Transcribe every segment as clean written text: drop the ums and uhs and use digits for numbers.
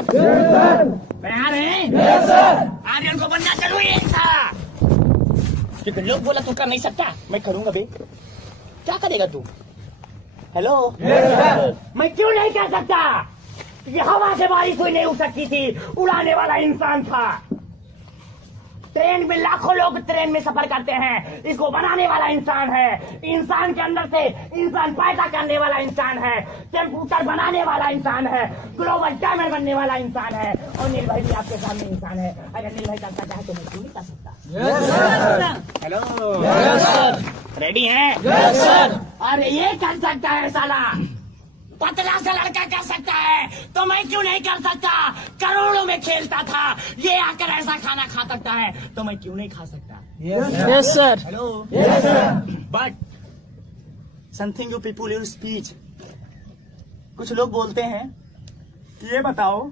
तैयार हैं? आर्यन को बनना जरूरी था। क्योंकि लोग बोला तू कर नहीं सकता, मैं करूंगा बे। क्या करेगा तू? हेलो, मैं क्यों नहीं कर सकता? ये हवा से बारिश हुई नहीं उड़ सकती थी, उड़ाने वाला इंसान था। ट्रेन में लाखों लोग ट्रेन में सफर करते हैं, इसको बनाने वाला इंसान है। इंसान के अंदर से इंसान पैदा करने वाला इंसान है। कंप्यूटर बनाने वाला इंसान है। ग्लोबल टाइमर बनने वाला इंसान है। और निर्भय भी आपके सामने इंसान है। अगर निर्भय करता चाहे तो मैं क्यों नहीं कर सकता? हेलो, रेडी है? अरे ये कर सकता है साला, पतला सा लड़का कर सकता है, तो मैं क्यों नहीं कर सकता? करोड़ों में खेलता था, ये आकर ऐसा खाना खा सकता है, तो मैं क्यों नहीं खा सकता? Yes, sir. Hello, but something you people you speech. कुछ लोग बोलते हैं, ये बताओ,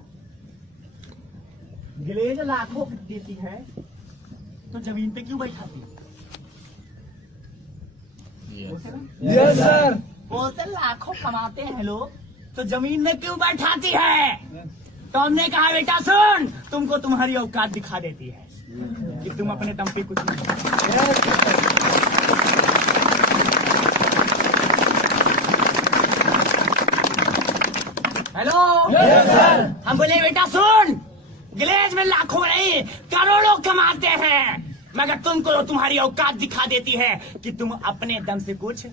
ग्लेज लाखों देती है तो जमीन पे क्यों बैठाती है? Yes, sir. बोलते लाखों कमाते हैं लोग, तो जमीन में क्यों बैठाती है? तो हमने कहा बेटा सुन, तुमको तुम्हारी औकात दिखा देती है कि तुम अपने दम पे कुछ नहीं। हेलो, हम बोले बेटा सुन, ग्लेज में लाखों नहीं करोड़ों कमाते हैं, मगर तुमको तुम्हारी औकात दिखा देती है कि तुम अपने दम से कुछ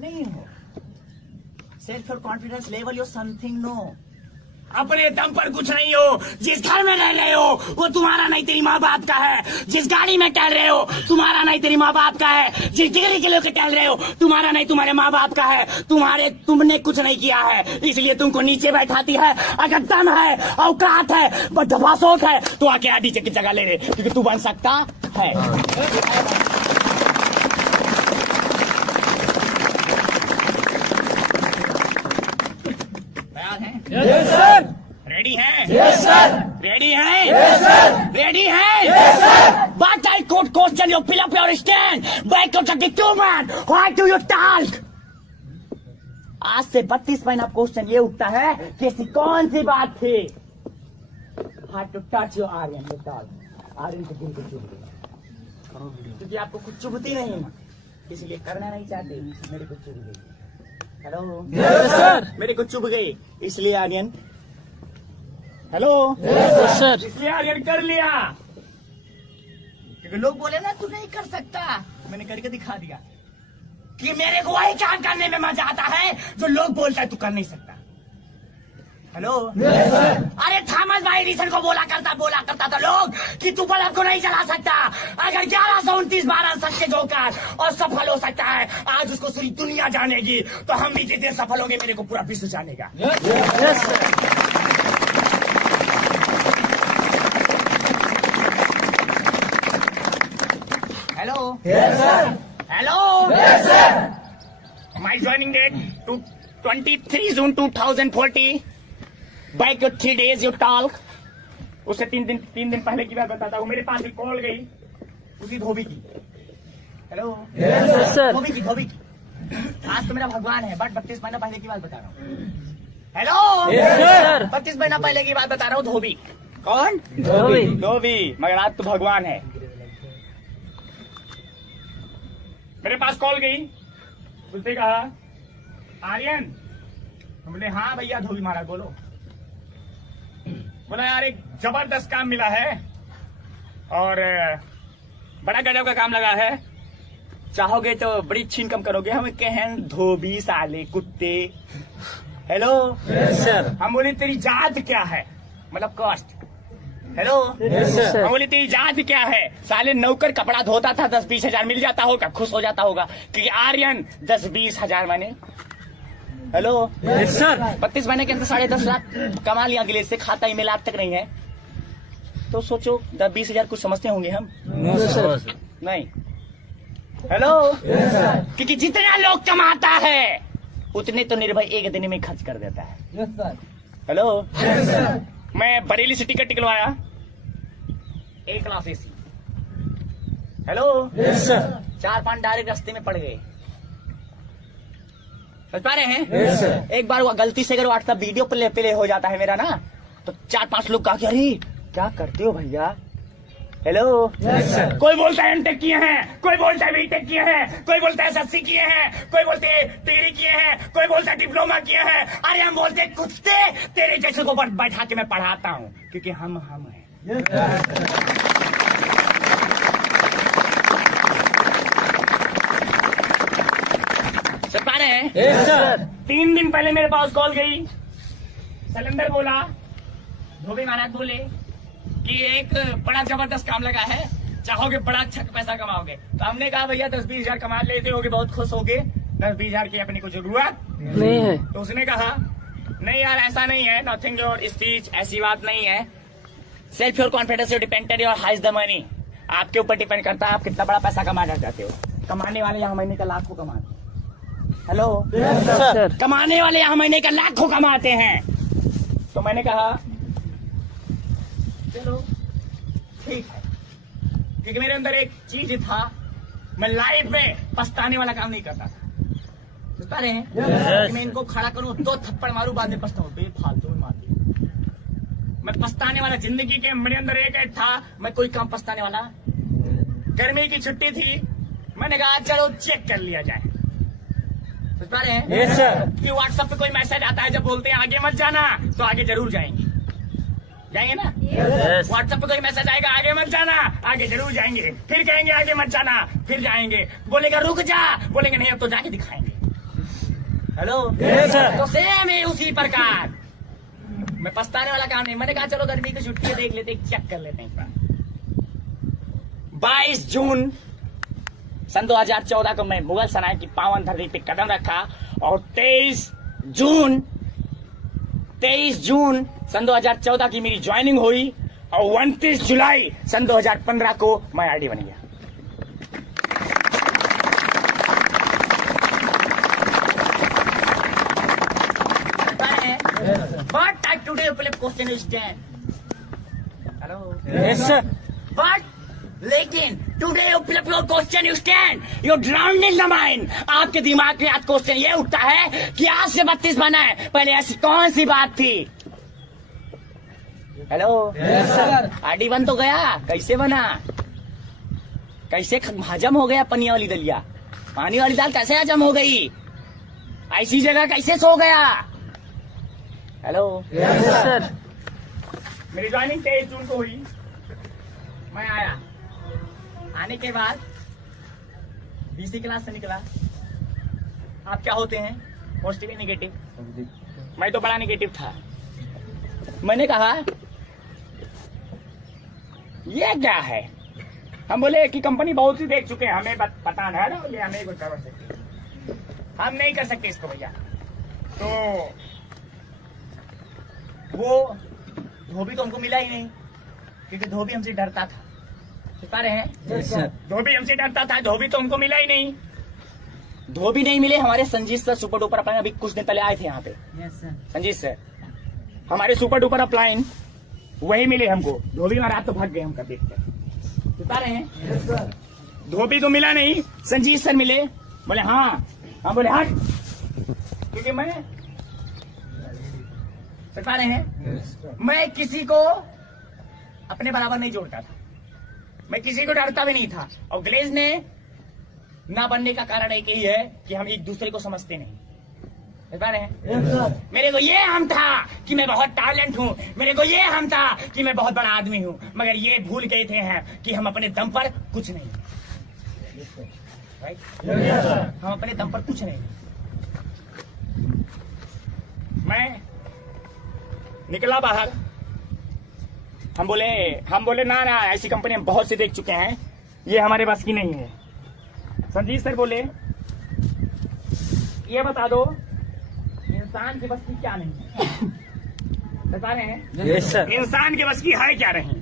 नहीं हो। सेल्फ कॉन्फिडेंस लेवल यो समथिंग नो। अपने दम पर कुछ नहीं हो। जिस घर में रह रहे हो वो तुम्हारा नहीं तेरी माँ बाप का है। जिस गाड़ी में टहल रहे हो तुम्हारा नहीं तेरी माँ बाप का है। जिस डिग्री के लेकर टहल रहे हो तुम्हारा नहीं तुम्हारे माँ बाप का है। तुमने कुछ नहीं किया है, इसलिए तुमको नीचे बैठाती है। अगर दम है, औकात है, बदमाशोक है, तो आके आधी की जगह ले रहे, क्योंकि तू बन सकता है। Yes, sir. रेडी है? Yes, sir. रेडी है? Yes, sir. रेडी है? Yes, sir. But I could question you, fill up your stand. Back to 32 man. Why do you talk? आज से 32 महीना क्वेश्चन ये उठता है कि ऐसी कौन सी बात थी? Hard to touch your Aryan, you talk. Aryan को दिल को चुभ गई, क्योंकि आपको कुछ चुभती नहीं, इसलिए करना नहीं चाहते। मेरे को चुभ गई। Hello, Yes, sir. मेरे को चुभ गई, इसलिए आर्यन। Hello, Yes, sir. इसलिए आर्यन कर लिया, क्योंकि लोग बोले ना तू नहीं कर सकता, मैंने करके दिखा दिया कि मेरे को वही काम करने में मजा आता है जो लोग बोलता है तू कर नहीं सकता। Hello, Yes, sir. अरे थॉमस भाई एडिसन को बोला करता था लोग कि तू बल्ब को नहीं जला सकता। अगर 1129 12 सच्चे जोकर और सफल हो सकता है, आज उसको पूरी दुनिया जानेगी, तो हम भी जितने सफल होंगे मेरे को पूरा विश्व जानेगा। Yes, sir. Hello, Yes, sir. Hello, Yes, sir. My joining date to 23 June 2040। Bike 3 days you talk. उससे 3 दिन पहले की बात बताता हूँ। मेरे पास एक कॉल गई उसी धोबी की। Hello, Yes, sir. धोबी की। आज तो मेरा भगवान है, बट 32 महीना पहले की बात बता रहा हूँ। Hello, Yes, sir. 32 महीना पहले की बात बता रहा हूँ। धोबी कौन? धोबी। मगर आज तो भगवान है। मेरे पास कॉल गई, उसने कहा आर्यन। हम बोले हाँ भैया धोबी महाराज बोलो। बोला यार एक जबरदस्त काम मिला है और बड़ा गजब का काम लगा है, चाहोगे तो बड़ी अच्छी इनकम करोगे। हम कहे धोबी साले कुत्ते। Hello, Yes, sir. हम बोले तेरी जात क्या है, मतलब कास्ट। Hello, Yes, sir. हम बोले तेरी जात क्या है? साले नौकर कपड़ा धोता था, 10-20 हजार मिल जाता होगा, खुश हो जाता होगा कि आर्यन 10-20 हजार माने। Hello, Yes, sir. 32 महीने के अंदर 10.5 लाख कमा लिया गिले से, खाता ईमेल आज तक नहीं है। तो सोचो 10-20 हजार कुछ समझते होंगे हम? No, sir. नहीं। Hello, Yes, sir. क्योंकि जितना लोग कमाता है उतने तो निर्भय एक दिन में खर्च कर देता है। Yes, sir. Hello, Yes, sir. मैं बरेली से टिकट निकलवाया, A class AC। Hello, Yes, sir. 4-5 direct रास्ते में पड़ गए। समझ पा रहे हैं? Yes, sir. एक बार वो गलती से अगर व्हाट्सएप वीडियो प्ले हो जाता है मेरा ना, तो 4-5 लोग कहा कि अरे क्या करते हो भैया। हेलो। Yes, sir. कोई बोलता है एमटेक किए हैं, कोई बोलता है बीटेक किए हैं, कोई बोलता है एसएससी किए हैं, कोई बोलते हैं डिग्री किए हैं, कोई बोलता है डिप्लोमा किए हैं। अरे हम बोलते हैं कुत्ते तेरे जैसे को बैठा के मैं पढ़ाता हूँ, क्योंकि हम हैं। समझ पा रहे हैं? Yes, sir. 3 दिन पहले मेरे पास कॉल गई, सलेंडर बोला, धोबी महाराज बोले कि एक बड़ा जबरदस्त काम लगा है, चाहोगे बड़ा अच्छा पैसा कमाओगे। तो हमने कहा भैया 10-20 हजार कमा लेते होगे, बहुत खुश होगे, 10-20 हजार की अपनी को जरूरत नहीं है। तो उसने कहा नहीं यार ऐसा नहीं है, नथिंग योर स्पीच, ऐसी बात नहीं है। Self your confidence dependent your highs the money, आपके ऊपर डिपेंड करता है आप कितना बड़ा पैसा कमाना चाहते हो। कमाने वाले यहाँ महीने का लाखों कमाते हैं। हेलो। Yes, sir. कमाने वाले यहाँ महीने का लाखों कमाते हैं। तो मैंने कहा चलो ठीक है, क्योंकि मेरे अंदर एक चीज था, मैं लाइफ में पछताने वाला काम नहीं करता था। समझ पा रहे हैं? Yes. मैं इनको खड़ा करूं, 2 थप्पड़ मारूं, बाद में पछताऊं, बेफालतू में मार दिया। मैं पछताने वाला जिंदगी के मेरे अंदर एक था, मैं कोई काम पछताने वाला। गर्मी की छुट्टी थी, मैंने कहा चलो चेक कर लिया जाए। समझ पा रहे हैं? Yes, sir. कि व्हाट्सएप पे कोई मैसेज आता है, जब बोलते हैं आगे मत जाना, तो आगे जरूर जाएंगे ना। Yes. व्हाट्सएप पे कोई मैसेज आएगा आगे मत जाना, आगे जरूर जाएंगे, फिर कहेंगे आगे मत जाना, फिर जाएंगे, बोलेगा रुक जा, बोलेंगे नहीं अब तो जाके दिखाएंगे। हेलो। Yes, sir. तो सेम है उसी प्रकार, मैं पछताने वाला काम नहीं। मैंने कहा चलो गर्मी की छुट्टी देख लेते, चेक कर लेते हैं। 22 जून सन 2014 को मैं मुगल सराय की पावन धरती पे कदम रखा, और 23 जून सन 2014 की मेरी ज्वाइनिंग हुई, और 29 जुलाई सन 2015 को मैं आरडी बन गया। But today question is 10. Hello. Yes, sir. But लेकिन today question you stand you drowned in the mind. आपके दिमाग में आज क्वेश्चन ये उठता है कि आज से 32 बना है, पहले ऐसी कौन सी बात थी। हेलो। Yes, sir. आरडी बन तो गया, कैसे बना, कैसे हजम हो गया पनिया वाली दलिया, पानी वाली दाल कैसे हजम हो गई, ऐसी जगह कैसे सो गया। हेलो। Yes, sir. मेरी ज्वाइनिंग 23 जून को हुई। मैं आया, आने के बाद बीसी क्लास से निकला। आप क्या होते हैं, पॉजिटिव या नेगेटिव? मैं तो बड़ा नेगेटिव था। मैंने कहा ये क्या है, हम बोले कि कंपनी बहुत सी देख चुके हैं, हमें पता नहीं है ना, ये हमें कुछ कर सकते, हम नहीं कर सकते इसको भैया। तो वो धोबी तो हमको मिला ही नहीं, क्योंकि धोबी हमसे डरता था। पा रहे हैं? Yes, sir. धोबी हमसे डरता था, धोबी तो हमको मिला ही नहीं। धोबी नहीं मिले, हमारे Sanjeet sir super duper upline अभी कुछ दिन पहले आए थे यहाँ पे। Yes, sir. संजीत सर हमारे सुपर डुपर अपलाइन वही मिले हमको। धोबी महाराज तो भाग गए हमका देख कर। पा रहे हैं? Yes, sir. धोबी तो मिला नहीं, संजीत सर मिले, बोले हाँ, हम बोले हट, क्योंकि मैं पा रहे हैं, Yes, sir. मैं किसी को अपने बराबर नहीं जोड़ता था, मैं किसी को डरता भी नहीं था। और ग्लेज ने ना बनने का कारण एक ही है कि हम एक दूसरे को समझते नहीं। समझ पा रहे हैं? Yes, sir. मेरे को ये हम था कि मैं बहुत टैलेंट हूँ, मेरे को ये हम था कि मैं बहुत बड़ा आदमी हूँ, मगर ये भूल गए थे हैं कि हम अपने दम पर कुछ नहीं। राइट? Yes, sir. हम अपने दम पर कुछ नहीं। मैं निकला बाहर, हम बोले ना ऐसी कंपनी हम बहुत सी देख चुके हैं, ये हमारे बस की नहीं है। संजीत सर बोले ये बता दो इंसान की बस की क्या नहीं है। बता रहे हैं? Yes, sir. इंसान के बस की है क्या नहीं।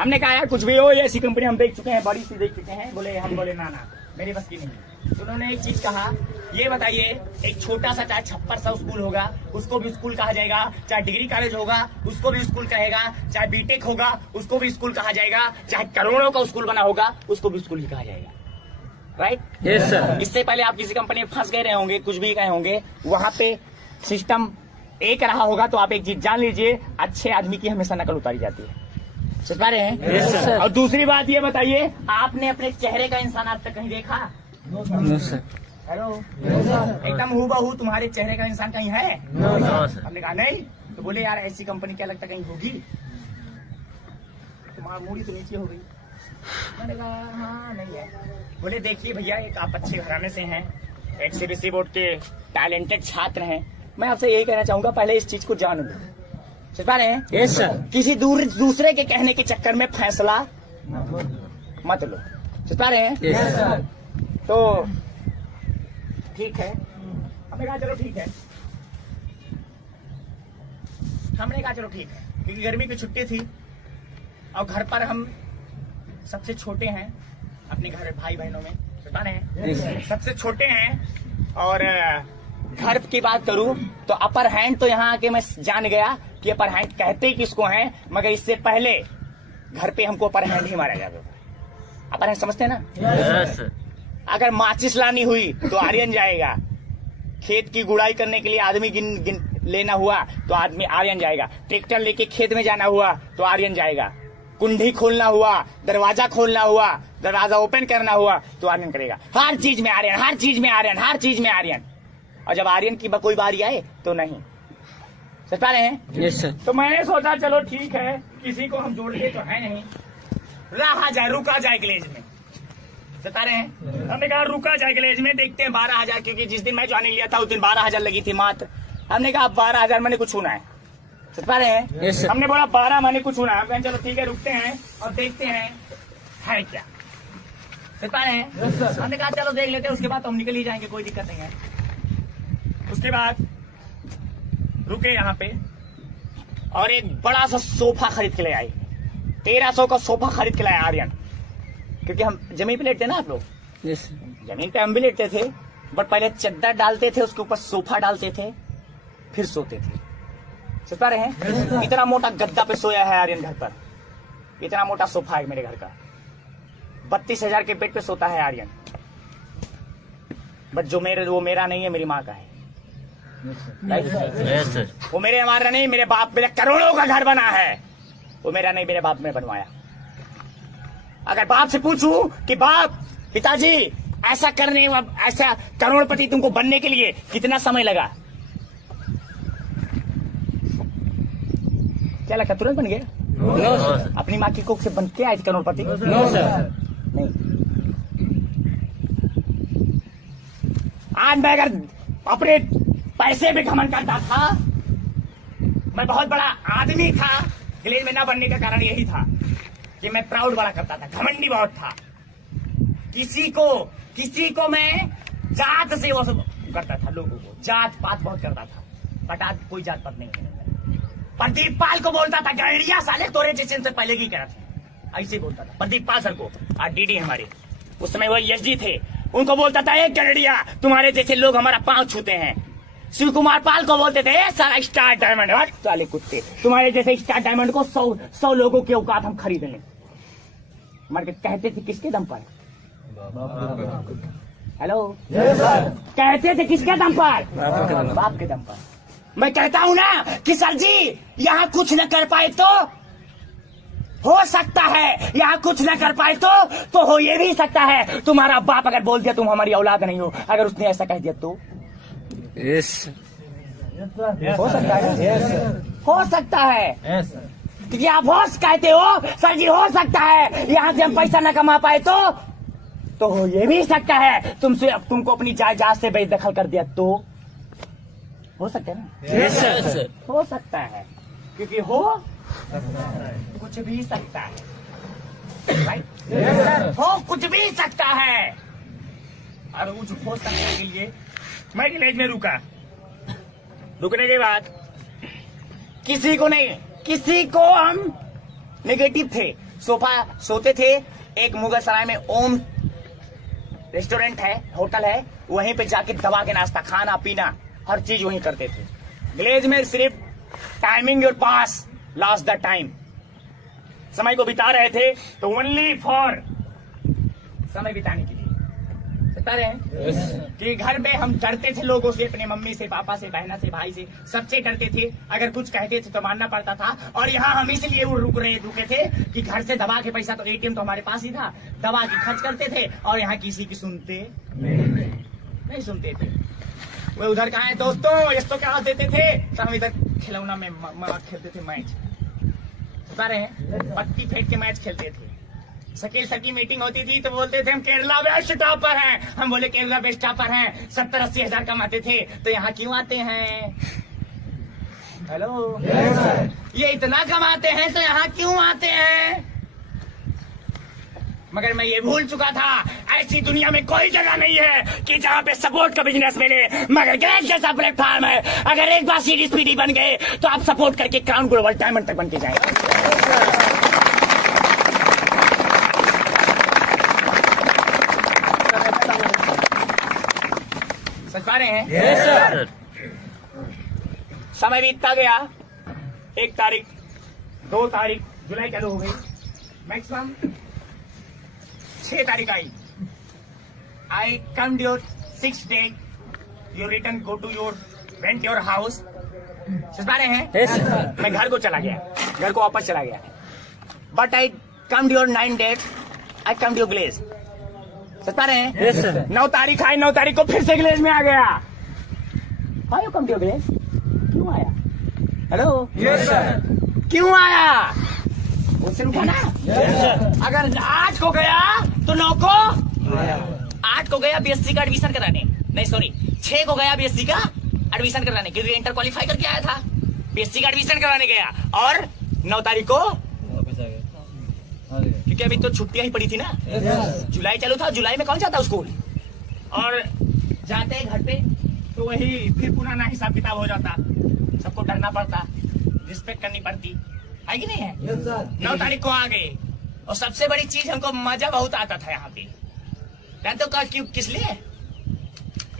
हमने कहा यार कुछ भी हो, ये ऐसी कंपनी हम देख चुके हैं, बड़ी सी देख चुके हैं। हम बोले ना मेरी बस की नहीं। तो उन्होंने एक चीज कहा, ये बताइए एक छोटा सा चाहे छप्पर सा स्कूल होगा उसको भी स्कूल कहा जाएगा, चाहे डिग्री कॉलेज होगा उसको भी स्कूल कहेगा, चाहे बीटेक होगा उसको भी स्कूल कहा जाएगा, चाहे करोड़ों का स्कूल बना होगा उसको भी स्कूल ही कहा जाएगा। राइट? Yes sir. इससे पहले आप किसी कंपनी में फंस गए रहे होंगे, कुछ भी गए होंगे, वहां पे सिस्टम एक रहा होगा, तो आप एक चीज जान लीजिए, अच्छे आदमी की हमेशा नकल उतारी जाती है। समझ पा रहे हैं? Yes sir. और दूसरी बात ये बताइए, आपने अपने चेहरे का इंसान आज तक कहीं देखा? No sir. हेलो, एकदम हूबहू तुम्हारे चेहरे का इंसान कहीं है? No sir. हमने कहा नहीं, तो बोले यार ऐसी कंपनी क्या लगता कहीं होगी? तुम्हारा मूडी तो नीचे हो गई। मैंने कहा हाँ नहीं है। बोले देखिए भैया, एक आप अच्छे घराने से हैं, एक सीबीएसई बोर्ड के टैलेंटेड छात्र हैं, मैं आपसे यही कहना चाहूंगा, पहले इस चीज को जान लो। समझ पा रहे हैं? Yes sir. किसी दूसरे के कहने के चक्कर में फैसला मत लो। समझ पा रहे हैं? Yes sir. तो ठीक है, हमने कहा चलो ठीक है, हमने कहा चलो ठीक है, क्योंकि गर्मी की छुट्टी थी और घर पर हम सबसे छोटे हैं अपने घर भाई बहनों में, बता रहे हैं सबसे छोटे हैं। और घर की बात करूं तो अपर हैंड तो यहाँ आके मैं जान गया कि अपर हैंड कहते ही किसको हैं, मगर इससे पहले घर पे हमको अपर हैंड ही मारा जाता था। अपर हैंड समझते हैं ना? Yes sir. अगर माचिस लानी हुई तो आर्यन जाएगा, खेत की गुड़ाई करने के लिए आदमी गिन लेना हुआ तो आदमी आर्यन जाएगा, ट्रैक्टर लेके खेत में जाना हुआ तो आर्यन जाएगा, कुंडी खोलना हुआ, दरवाजा खोलना हुआ, दरवाजा ओपन करना हुआ तो आर्यन करेगा। हर चीज में आर्यन, हर चीज में आर्यन, हर चीज में आर्यन। और जब आर्यन की कोई बारी आए तो नहीं। समझ पा रहे हैं? Yes sir. तो मैंने सोचा चलो ठीक है, किसी को हम जोड़ते तो है नहीं, रहा जाए, रुका जाए ग्लेज में। बता रहे हैं, हमने कहा रुका जाए ग्लेज में, देखते हैं 12,000, क्योंकि जिस दिन मैं ज्वाइनिंग लिया था उस दिन 12,000 लगी थी मात्र। हमने कहा 12,000 मैंने कुछ सुना है। समझ पा रहे हैं? Yes, sir. हमने बोला 12 मैंने कुछ सुना है, चलो ठीक है रुकते हैं और देखते हैं है क्या। समझ पा रहे हैं? Yes, sir. हमने कहा चलो देख लेते हैं, उसके बाद तो हम निकल ही जाएंगे, कोई दिक्कत नहीं है। उसके बाद रुके यहाँ पे और एक बड़ा सा सोफा खरीद के ले आए। 1300 का सोफा खरीद के लाए आर्यन, क्योंकि हम जमीन पे लेटते ना आप लोग, यस। जमीन पे हम भी लेटते थे, बट पहले चद्दर डालते थे, उसके ऊपर सोफा डालते थे, फिर सोते थे। समझ पा रहे हैं? इतना मोटा गद्दा पे सोया है आर्यन घर पर, इतना मोटा सोफा है मेरे घर का। 32,000 के बेड पे सोता है आर्यन, बट जो वो मेरा नहीं है, मेरी माँ का है। Yes sir. वो मेरे हमारा नहीं, मेरे बाप, मेरे करोड़ों का घर बना है, वो मेरा नहीं, मेरे बाप ने बनवाया। अगर बाप से पूछूं कि बाप, पिताजी, ऐसा करने, ऐसा करोड़पति तुमको बनने के लिए कितना समय लगा, क्या लगता तुरंत बन गया? No sir. अपनी माँ की कोख से बन के आए थे करोड़पति? No sir. नहीं। आज मैं अगर अपने पैसे में घमंड करता था, मैं बहुत बड़ा आदमी था, ग्लेज में ना बनने का कारण यही था कि मैं प्राउड बड़ा करता था, घमंडी बहुत था। किसी को मैं जात से वो सब करता था, लोगों को जात पात बहुत करता था, बट आज कोई जात पात नहीं है। प्रदीप पाल को बोलता था गैरिया साले तोरे जैसे से पहले की करा था, ऐसे बोलता था प्रदीप पाल सर को। आज डीडी हमारे, उस समय वो एसडी थे, उनको बोलता था एक गैरिया तुम्हारे जैसे लोग हमारा पांव छूते हैं। शिव कुमार पाल को बोलते थे सारा स्टार डायमंड, साले कुत्ते तुम्हारे जैसे स्टार डायमंड को 100 लोगों के औकात हम खरीद लें। मर के कहते थे किसके दम पर? हेलो, कहते थे किसके दम पर? बाप के दम पर। मैं कहता हूं ना कि सर जी यहाँ कुछ न कर पाए तो हो सकता है, यहाँ कुछ न कर पाए तो हो ये भी सकता है तुम्हारा बाप अगर बोल दिया तुम हमारी औलाद नहीं हो, अगर उसने ऐसा कह दिया तो यस। हो सकता है, हो सकता है, क्योंकि आप होश कहते हो सर जी, हो सकता है यहाँ से हम पैसा न कमा पाए तो हो ये भी सकता है तुमको अपनी जायदाद से बेदखल कर दिया तो हो सकता है ना? Yes sir. हो सकता है, क्योंकि हो कुछ भी सकता है, राइट? हो कुछ भी सकता है। और कुछ हो सकने के लिए मैं विलेज में रुका, रुकने के बाद किसी को नहीं, किसी को हम नेगेटिव थे, सोफा सोते थे। एक मुगल सराय में ओम रेस्टोरेंट है, होटल है, वहीं पे जाके दबा के नाश्ता, खाना पीना हर चीज वहीं करते थे। विलेज में सिर्फ timing your pass last the time, समय को बिता रहे थे, तो ओनली फॉर समय बिताने के लिए। बता रहे हैं कि घर में हम डरते थे लोगों से, अपने मम्मी से, पापा से, बहना से, भाई से, सबसे डरते थे। अगर कुछ कहते थे तो मानना पड़ता था। और यहाँ हम इसलिए वो रुके थे कि घर से दबा के पैसा, तो एटीएम तो हमारे पास ही था, दबा के खर्च करते थे और यहाँ किसी की सुनते नहीं सुनते थे। वो उधर कहाँ है दोस्तों, इसको क्या देते थे, तो हम इधर खिलौना में खेलते थे मैच। बता रहे हैं पत्ती फेंक के मैच खेलते थे। शकील सर की मीटिंग होती थी तो बोलते थे हम केरला बेस्ट टॉपर हैं। हम बोले केरला बेस्ट टॉपर हैं, 70-80 हजार कमाते थे, तो यहाँ क्यों आते हैं? हेलो, ये इतना कमाते हैं तो यहाँ क्यों आते हैं? मगर मैं ये भूल चुका था, ऐसी दुनिया में कोई जगह नहीं है कि जहाँ पे सपोर्ट का बिजनेस मिले। मगर गैस जैसा प्लेटफॉर्म है, अगर एक बार सीडी स्पीडी बन गए तो आप सपोर्ट करके क्राउन ग्लोबल डायमंड तक बन के जाएंगे। समझ पा रहे हैं? Yes sir. समय बीतता गया, 1 तारीख 2 तारीख जुलाई चालू हो गई, मैक्सिमम 6 तारीख I come your 6 day, you return go to your rent your house. समझ पा रहे हैं? Yes sir. मैं घर को चला गया, घर को वापस चला गया, but I come your 9 days, I come your Glaze. समझ पा रहे हैं? Yes sir. 9 तारीख आई, 9 तारीख को फिर से ग्लेज में आ गया। How you come to Glaze? क्यों आया? Hello, yes sir. क्यों आया? उससे उठाना। Yes sir. अगर आज को गया तो 9 को 8 को गया बीएससी का एडमिशन कराने, नहीं सॉरी 6 को गया बीएससी का एडमिशन कराने, क्योंकि इंटर क्वालिफाई करके आया था, बीएससी का एडमिशन कराने गया। और 9 तारीख को वापस आ गया, क्योंकि अभी तो छुट्टियां ही पड़ी थी ना, जुलाई चालू था, जुलाई में कौन जाता स्कूल, और जाते घर पे तो वही फिर पुराना हिसाब किताब हो जाता, सबको डरना पड़ता, रिस्पेक्ट करनी पड़ती है कि नहीं है? 9 तारीख को आ गए, और सबसे बड़ी चीज हमको मजा बहुत आता था यहाँ पे, तो क्यों, किस लिए?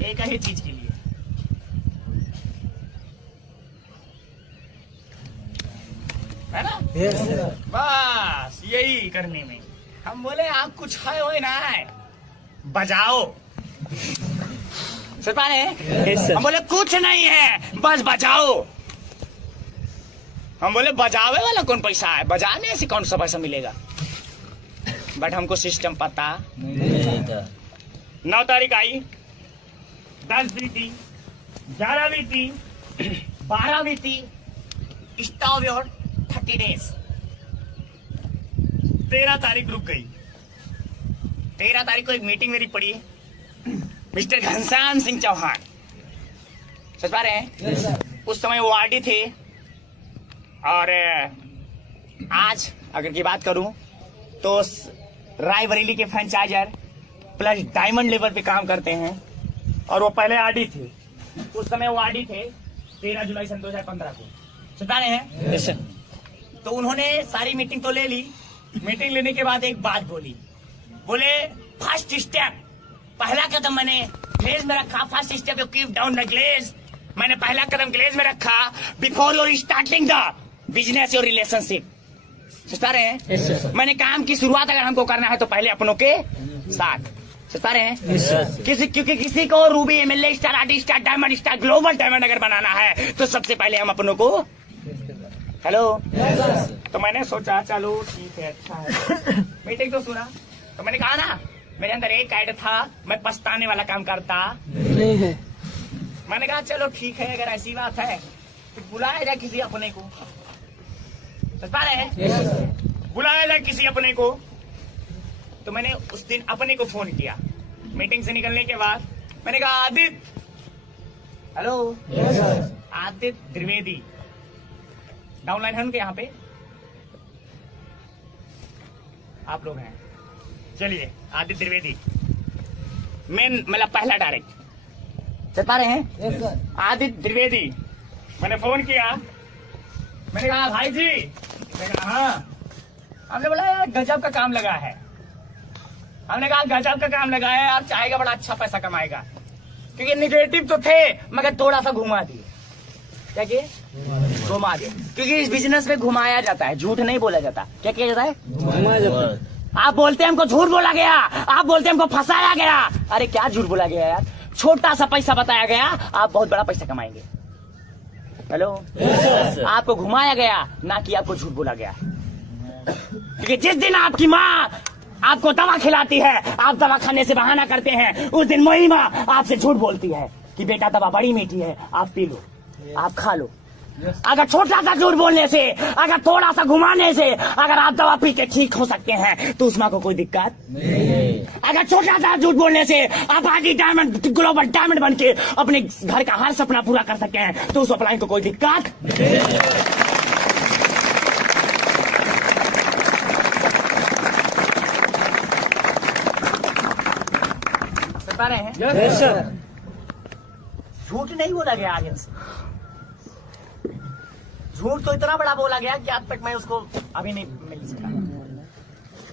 एक ही चीज के लिए, है ना? Yes sir. बस यही करने में हम बोले आप कुछ है वो ना है, बजाओ। सुन पा रहे हैं? Yes sir. हम बोले कुछ नहीं है, बस बजाओ। हम बोले बजावे वाला कौन पैसा है, बजाने से कौन सा पैसा मिलेगा? बट हमको सिस्टम पता नहीं था। 9 तारीख आई, 10 बीती, 11 बीती, 12 बीती, स्टॉप योर 30 डेज। 13 तारीख रुक गई। 13 तारीख को एक मीटिंग मेरी पड़ी, मिस्टर घनश्याम सिंह चौहान, समझ पा रहे हैं? उस समय वो आरडी थे। और आज अगर की बात करूं तो रायबरेली के फ्रेंचाइजर प्लस डायमंड लेवल पे काम करते हैं, और वो पहले आरडी थे। उस समय वो आरडी थे 13 जुलाई सन 2015 को, समझ पा रहे हैं? Yes sir. तो उन्होंने सारी मीटिंग तो ले ली, मीटिंग लेने के बाद एक बात बोली, बोले फर्स्ट स्टेप, पहला कदम मैंने ग्लेज में रखा, first step you keep down the Glaze, मैंने पहला कदम ग्लेज में रखा before your starting the business your relationship. समझ पा रहे हैं? Yes sir. मैंने काम की शुरुआत अगर हमको करना है तो पहले अपनों के साथ, समझ पा रहे हैं? Yes sir. क्योंकि किसी को Ruby, MLA star, RD star, diamond star, global diamond अगर बनाना है तो सबसे पहले हम अपनों को, हेलो, तो मैंने सोचा चलो ठीक है, अच्छा है। मीटिंग तो सुना, तो मैंने कहा ना मेरे अंदर एक आइडिया था, मैं पछताने वाला काम करता नहीं है। मैंने कहा चलो ठीक है, अगर ऐसी बात है तो बुलाया जाए किसी अपने को, समझ पा रहे हैं? बुलाया जाए किसी अपने को। तो मैंने उस दिन अपने को फोन किया मीटिंग से निकलने के बाद, मैंने कहा आदित्य, हेलो, आदित्य द्विवेदी, डाउनलाइन है उनके यहाँ पे, आप लोग हैं, चलिए आदित्य द्विवेदी मेन, मतलब पहला डायरेक्ट, चल पा रहे हैं? आदित्य द्विवेदी, मैंने फोन किया, मैंने कहा भाई जी, मैंने कहा हाँ, हमने बोला यार गजब का काम लगा है, हमने कहा गजब का काम लगा है, आप चाहेगा बड़ा अच्छा पैसा कमाएगा, क्योंकि निगेटिव तो थे मगर थोड़ा सा घुमा दिए, क्या किए? घुमा दिए, क्योंकि इस बिजनेस में घुमाया जाता है, झूठ नहीं बोला जाता। क्या किया जाता है? आप बोलते हैं हमको झूठ बोला गया, आप बोलते हैं हमको फंसाया गया। अरे क्या झूठ बोला गया यार, छोटा सा पैसा बताया गया, आप बहुत बड़ा पैसा कमाएंगे। हेलो, आपको घुमाया गया, ना कि आपको झूठ बोला गया। क्योंकि जिस दिन आपकी माँ आपको दवा खिलाती है, आप दवा खाने से बहाना करते हैं, उस दिन वही माँ आपसे झूठ बोलती है कि बेटा दवा बड़ी मीठी है, आप पी लो, आप खा लो। अगर छोटा सा झूठ बोलने से, अगर थोड़ा सा घुमाने से, अगर आप दवा पी के ठीक हो सकते हैं तो उस माँ को कोई दिक्कत नहीं। अगर छोटा सा झूठ बोलने से आप आदि डायमंड, ग्लोबल डायमंड बन के अपने घर का हर सपना पूरा कर सकते हैं तो उस अपलाइन को कोई दिक्कत नहीं। बता रहे हैं? Yes sir. झूठ नहीं बोला गया आर्यन से, झूठ तो इतना बड़ा बोला गया कि आज तक मैं उसको अभी नहीं मिल सका,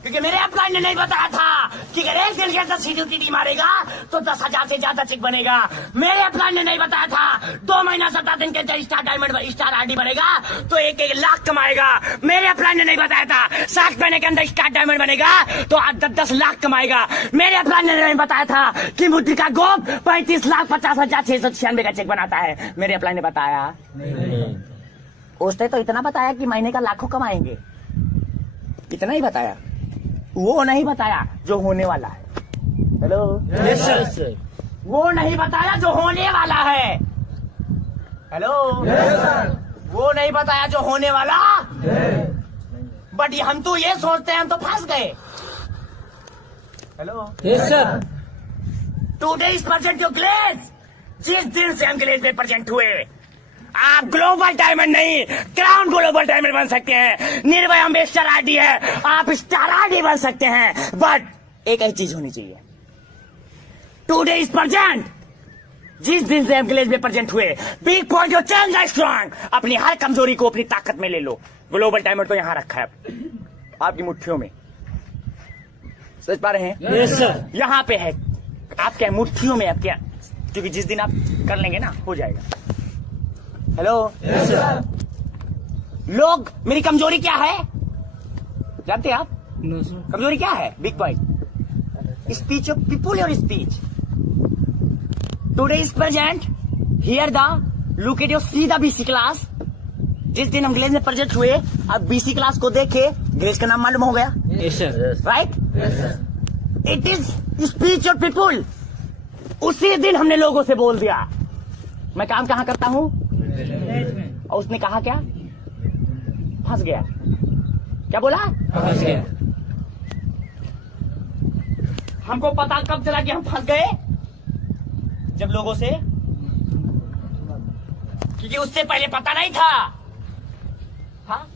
क्योंकि मेरे अपलाइन ने नहीं बताया था कि अगर एक दिन के अंदर सीटीटी मारेगा तो 10,000 से ज्यादा चेक बनेगा। मेरे अपलाइन ने नहीं बताया था 2 महीना 17 दिन के अंदर स्टार डायमंड, स्टार आरडी बनेगा तो 1-1 लाख कमाएगा। मेरे अपलाइन ने नहीं बताया था 7 महीने के अंदर स्टार डायमंड बनेगा तो 10-10 लाख कमाएगा। मेरे अपलाइन ने नहीं बताया था कि मुद्रिका गोप 35,50,696 का चेक बनाता है। मेरे अपलाइन ने बताया? उसने तो इतना बताया कि महीने का लाखों कमाएंगे, इतना ही बताया, वो नहीं बताया जो होने वाला है। Hello, yes sir. वो नहीं बताया जो होने वाला है। Hello, yes sir. वो नहीं बताया जो होने वाला। बट हम तो ये सोचते हैं हम तो फंस गए। Hello, yes sir. Today is present your Glaze. जिस दिन से हम ग्लेज में प्रेजेंट हुए, आप ग्लोबल डायमंड नहीं, क्राउन ग्लोबल डायमंड बन सकते हैं। निर्भय अम्बेस्टर आरडी है, आप स्टार आरडी बन सकते हैं। बट एक ही चीज होनी चाहिए, टुडे इज प्रेजेंट। जिस दिन से हम ग्लेज में प्रेजेंट हुए, big point your change strong. अपनी हर कमजोरी को अपनी ताकत में ले लो। ग्लोबल डायमंड तो यहां रखा है आपकी मुट्ठियों में, समझ पा रहे हैं? Yes sir. यहां पे है आपके मुट्ठियों में, आपके, क्योंकि जिस दिन आप कर लेंगे ना हो जाएगा। Hello, yes sir. लोग, मेरी कमजोरी क्या है जानते हैं आप? No sir. कमजोरी क्या है? Big point, speech of people, your speech. Today is present, here the look at your, see the BC class. जिस दिन हम ग्लेज में प्रेजेंट हुए, अब बीसी क्लास को देखे, ग्लेज का नाम मालूम हो गया, yes sir. Right? Yes sir. It is speech of people. उसी दिन हमने लोगों से बोल दिया मैं काम कहां करता हूं, और उसने कहा क्या? फंस गया। क्या बोला? फंस गया। हमको पता कब चला कि हम फंस गए? जब लोगों से, क्योंकि उससे पहले पता नहीं था। हाँ,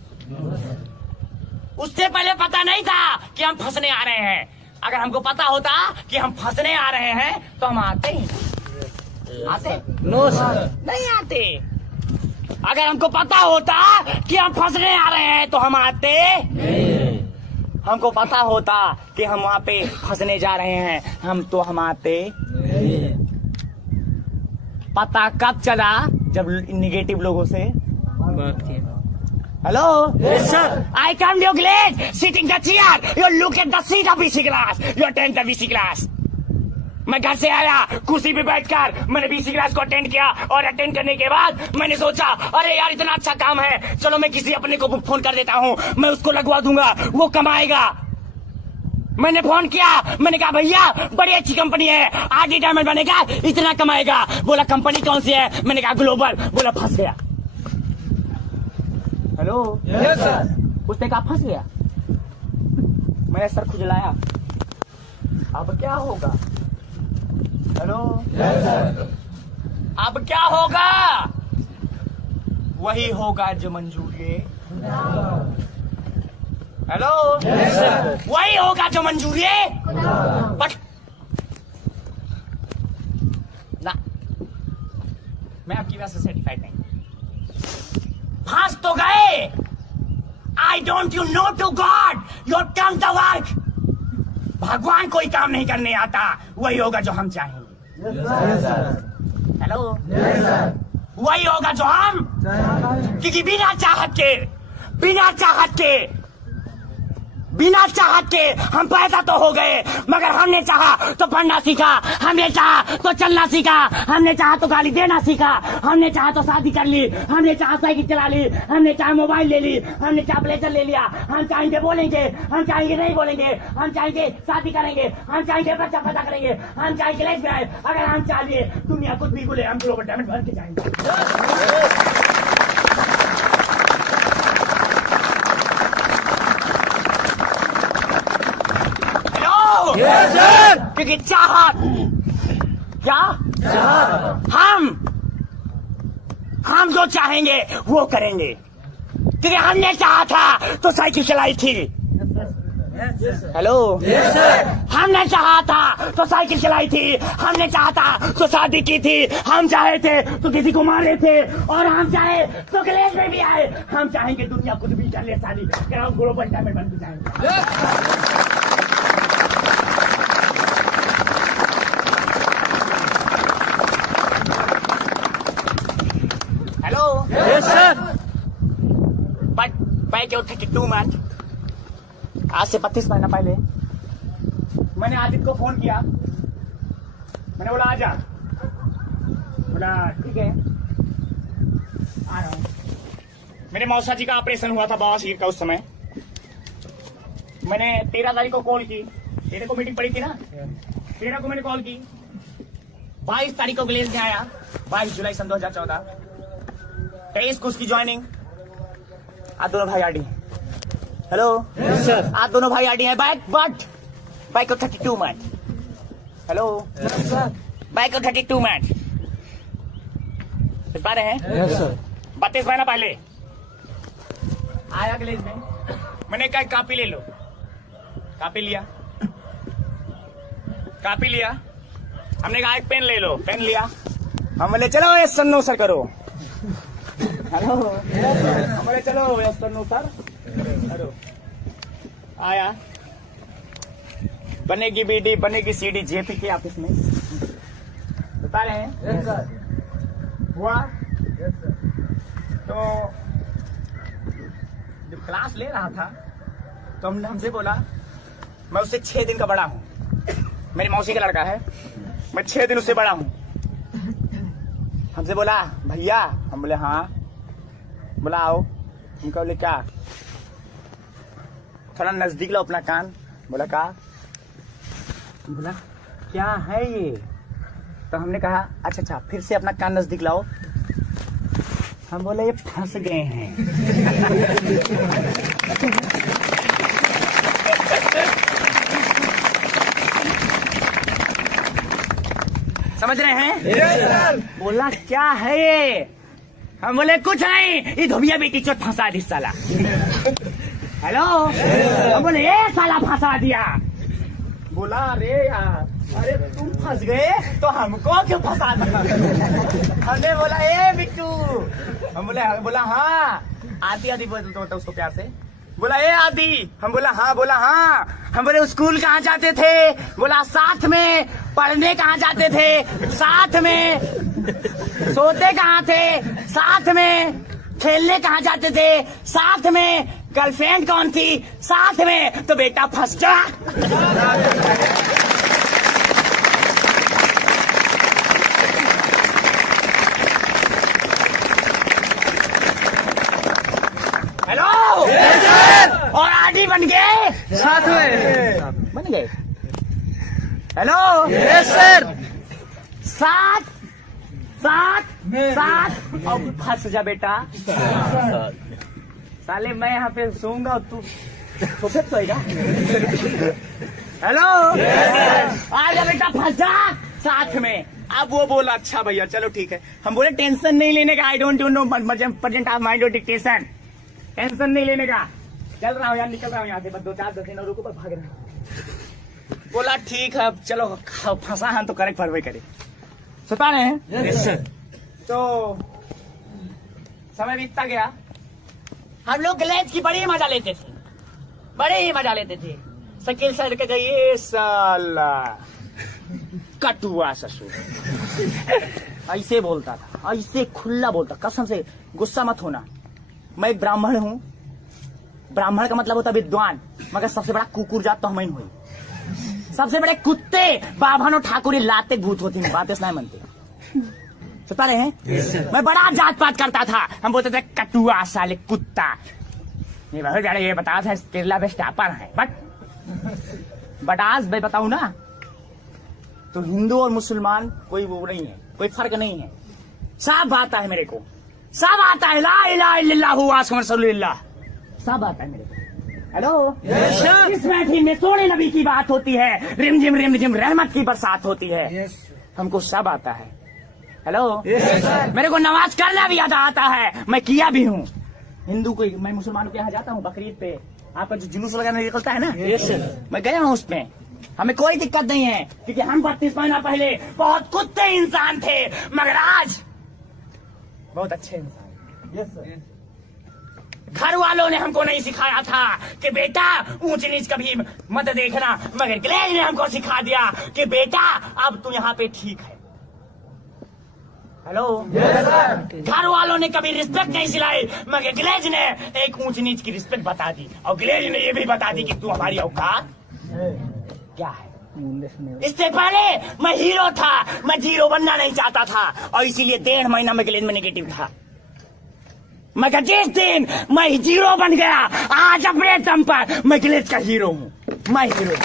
उससे पहले पता नहीं था कि हम फंसने आ रहे हैं। अगर हमको पता होता कि हम फंसने आ रहे हैं तो हम आते ही, आते? No sir. नहीं आते। अगर हमको पता होता कि हम फंसने आ रहे हैं तो हम आते नहीं। हमको पता होता कि हम वहां पे फंसने जा रहे हैं हम आते नहीं। पता कब चला? जब निगेटिव लोगों से बात की। Hello, yes sir. I come your Glaze, sitting the chair, you look at the seat of BC class, you attend the BC class. मैं घर से आया, कुर्सी पे बैठकर मैंने बीसी क्लास को अटेंड किया, और अटेंड करने के बाद मैंने सोचा अरे यार इतना अच्छा काम है, चलो मैं किसी अपने को फोन कर देता हूँ, मैं उसको लगवा दूंगा, वो कमाएगा। मैंने फोन किया, मैंने कहा भैया बड़ी अच्छी कंपनी है, आरडी डायमंड बनेगा, इतना कमाएगा। बोला कंपनी कौन सी है? मैंने कहा ग्लोबल। बोला फंस गया। Hello, yes sir. उसने कहा फंस गया। मैंने सर खुजलाया, अब क्या होगा? Hello, yes sir. अब क्या होगा? वही होगा जो मंजूर है। Hello, yes sir. वही होगा जो मंजूर है। बट ना, मैं आपकी बात से सेटिस्फाइड नहीं। फंस तो गए। I don't you know to God your come the work. भगवान कोई काम नहीं करने आता, वही होगा जो हम चाहेंगे। हेलो, वही होगा जो हम, क्योंकि बिना चाहत के बिना चाहत के हम पैदा तो हो गए, मगर हमने चाहा तो पढ़ना सीखा, हमने चाहा तो चलना सीखा, हमने चाहा तो गाली देना सीखा, हमने चाहा तो शादी कर ली, हमने चाहा साइकिल चला ली, हमने चाहा मोबाइल ले ली, हमने चाहा ब्लेजर ले लिया। हम चाहेंगे बोलेंगे, हम चाहेंगे नहीं बोलेंगे, हम चाहेंगे शादी करेंगे, हम चाहेंगे बच्चा पैदा करेंगे, हम चाहेंगे लाइफ में आए। अगर हम चाहिए दुनिया कुछ भी बोले, हम ग्लोबल डायमंड बन के जाएंगे। Yes, sir. क्योंकि चाहत क्या हम जो चाहेंगे वो करेंगे, क्योंकि हमने चाहा था तो साइकिल चलाई थी। हेलो, हमने चाहा था तो साइकिल चलाई थी, हमने चाहा था तो शादी की थी, हम चाहे थे तो किसी को मारे थे, और हम चाहे तो कलेश में भी आए। हम चाहेंगे दुनिया कुछ भी कर ले, शादी कर हम ग्लोबल डायमंड बन के जाएंगे। Yes, sir. But back your 32 month, आज से 32 महीना पहले मैंने आदित्य को फोन किया। मैंने बोला आजा, बोला ठीक है आ रहा हूँ। मेरे मौसा जी का ऑपरेशन हुआ था बवासीर का। उस समय मैंने 13 तारीख को कॉल की, 13 को मीटिंग पड़ी थी ना, 13 को मैंने कॉल की, 22 तारीख को ग्लेज में आया, 22 जुलाई सन 2014, 23 को उसकी ज्वाइनिंग। आज दोनों भाई आडी। हेलो, आज दोनों भाई आडी हैं। बाइक को 32 मंथ। हेलो, बाइक को 32 मंथ पा रहे हैं। 32 महीना पहले आया ग्लेज में। मैंने कहा कॉपी ले लो, कॉपी लिया, कॉपी लिया। हमने कहा एक पेन ले लो, पेन लिया। हम बोले चलो ये सन्नो सर करो। हेलो, हमारे चलो सर हेलो। आया, बनेगी बीडी, बनेगी सीडी, जेपी के ऑफिस में बता रहे हैं। हुआ तो जब क्लास ले रहा था तो हमसे बोला, मैं उससे 6 दिन का बड़ा हूँ, मेरी मौसी का लड़का है, मैं 6 दिन उससे बड़ा हूँ। हमसे बोला भैया, हम बोले हाँ। बोला आओ। हम बोले क्या, थोड़ा नजदीक लो अपना कान। बोला क्या, बोला क्या है ये। तो हमने कहा अच्छा फिर से अपना कान नजदीक लाओ। हम बोले ये फंस गए हैं। समझ रहे हैं? बोला क्या है ये। हम बोले कुछ नहीं, ये धोबिया बेटी चोट फंसा दी साला। हेलो, हम बोले ये साला फंसा दिया। बोला अरे यार, अरे तुम फंस गए तो हमको क्यों फंसा दिया। हमने बोला ए बिट्टू, हम बोला हाँ। आदि बोलता उसको प्यार से। बोला ए आदि, हम बोला हाँ। हम बोले स्कूल कहाँ जाते थे। बोला साथ में। पढ़ने कहाँ जाते थे, साथ में। सोते कहाँ थे, साथ में। खेलने कहाँ जाते थे, साथ में। गर्लफ्रेंड कौन थी, साथ में। तो बेटा फंस जा। हेलो, और आदि बन गए, साथ में बन गए। Hello, yes sir. साथ अब फंस जा बेटा। साले मैं यहाँ पे सोऊंगा और तू सोफे पे सोएगा। हेलो, आ जा बेटा, फंस जा साथ में। अब वो बोला अच्छा भैया चलो ठीक है। हम बोले टेंशन नहीं लेने का, I don't know present of mind और डिक्टेशन। टेंशन नहीं लेने का, चल रहा हूँ यार, निकल रहा हूँ यहाँ से, बस 2-4 दिन और रुको, बस भाग रहा हूँ। बोला ठीक है चलो, फंसा हम तो करेक्ट फरवरी करे। सुता रहे हैं। Yes sir. तो समय बीतता गया। हम लोग ग्लेज की बड़ी मजा लेते थे, बड़े ही मजा लेते थे। शकील सर के गई साला कटुआ ससुर, ऐसे बोलता था, ऐसे खुला बोलता। कसम से गुस्सा मत होना, मैं एक ब्राह्मण हूँ, ब्राह्मण का मतलब होता है विद्वान, मगर सबसे बड़ा कुकुर जात तो हम ही हुई। सबसे बड़े कुत्ते बाभनो ठाकुरी लाते भूत होती हैं, बातें सुनाए मनते सुता रहे हैं। मैं बड़ा जात पात करता था, हम बोलते थे कटुआ साले कुत्ता। ये बहुत ज्यादा ये बताया था केरला में स्टापर है, बट आज मैं बताऊं ना तो हिंदू और मुसलमान कोई वो नहीं है, कोई फर्क नहीं है। सब आता है मेरे को, सब आता है। ला इलाहा इल्लल्लाहु मुहम्मद रसूलुल्लाह, सब आता है मेरे को। हेलो, इस महफिल में सोने नबी की बात होती है, रिम झिम रहमत की बरसात होती है। हमको सब आता है। हेलो, मेरे को नमाज करना भी आता है, मैं किया भी हूँ। हिंदू को मैं मुसलमानों के यहाँ जाता हूँ बकरीद पे, आपका जो जुलूस लगाने निकलता है ना, मैं गया हूँ उसमें, हमें कोई दिक्कत नहीं है, क्योंकि हम 32 महीना पहले बहुत कुत्ते इंसान थे, मगर आज बहुत अच्छे इंसान। घर वालों ने हमको नहीं सिखाया था कि बेटा ऊंच नीच कभी मत देखना, मगर ग्लेज ने हमको सिखा दिया कि बेटा अब तू यहाँ पे ठीक है। हेलो, घर वालों ने कभी रिस्पेक्ट नहीं सिलाई, मगर ग्लेज ने एक ऊंच नीच की रिस्पेक्ट बता दी, और ग्लेज ने ये भी बता दी कि तू हमारी औकात क्या है। इससे पहले मैं हीरो था, मैं जीरो बनना नहीं चाहता था, और इसीलिए 1.5 महीना में ग्लेज में नेगेटिव था। मगर जिस दिन मैं जीरो बन गया, आज अपने दम पर मैं ग्लेज का हीरो हूँ, मैं हीरो।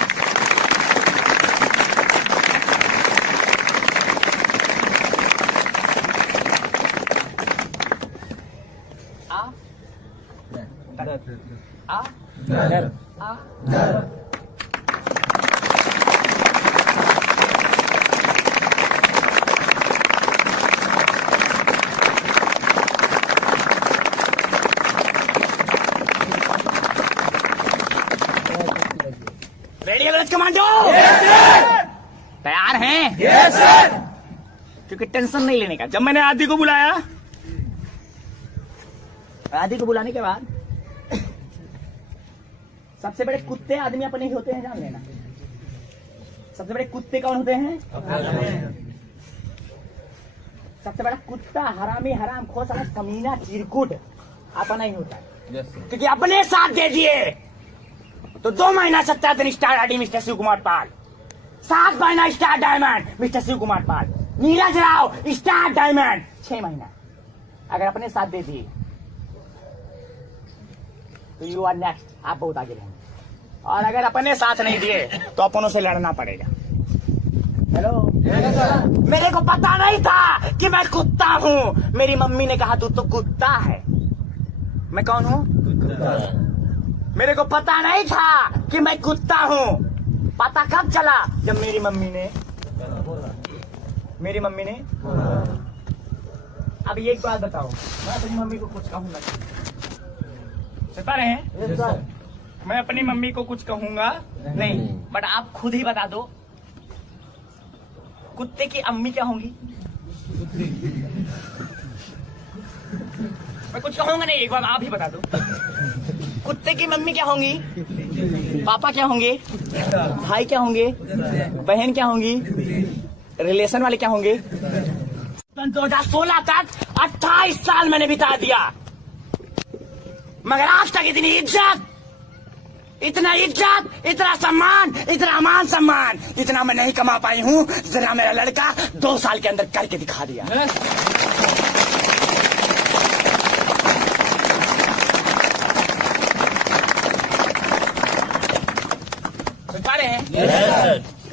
रेडी है कमांडो? तैयार हैं? Yes sir. क्योंकि टेंशन नहीं लेने का। जब मैंने आदि को बुलाया, आदि को बुलाने के बाद सबसे बड़े कुत्ते आदमी अपने ही होते हैं, जान लेना। सबसे बड़े कुत्ते कौन होते हैं? सबसे बड़ा कुत्ता हरामी, हराम खोर, कमीना, चिरकुट अपना ही होता है। क्योंकि अपने साथ दे दिए तो 2 महीना 17 दिन star ID mister Shiv Kumar Pal, 7 महीना star diamond mister Shiv Kumar Pal, Neeraj Rao star diamond 6 महीना। अगर अपने साथ दे दिए तो यू आर नेक्स्ट, आप बहुत आगे रहेंगे। और अगर अपने साथ नहीं दिए तो अपनों से लड़ना पड़ेगा। हेलो, मेरे को पता नहीं था कि मैं कुत्ता हूँ। मेरी मम्मी ने कहा तू तो कुत्ता है। मैं कौन हूँ? मेरे को पता नहीं था कि मैं कुत्ता हूँ। पता कब चला? जब मेरी मम्मी ने अब एक बात बताओ, मैं अपनी मम्मी को कुछ कहूंगा, बता रहे हैं? yes, मैं अपनी मम्मी को कुछ कहूंगा नहीं, बट आप खुद ही बता दो कुत्ते की अम्मी क्या होंगी? मैं कुछ कहूंगा नहीं, एक बार आप ही बता दो। कुत्ते की मम्मी क्या होंगी? पापा क्या होंगे? भाई क्या होंगे? बहन क्या होंगी? रिलेशन वाले क्या होंगे? 2016 तक 28 साल मैंने बिता दिया, मगर आज तक इतनी इज्जत, इतना सम्मान, इतना मान सम्मान, इतना मैं नहीं कमा पाई हूँ जितना मेरा लड़का 2 साल के अंदर करके दिखा दिया।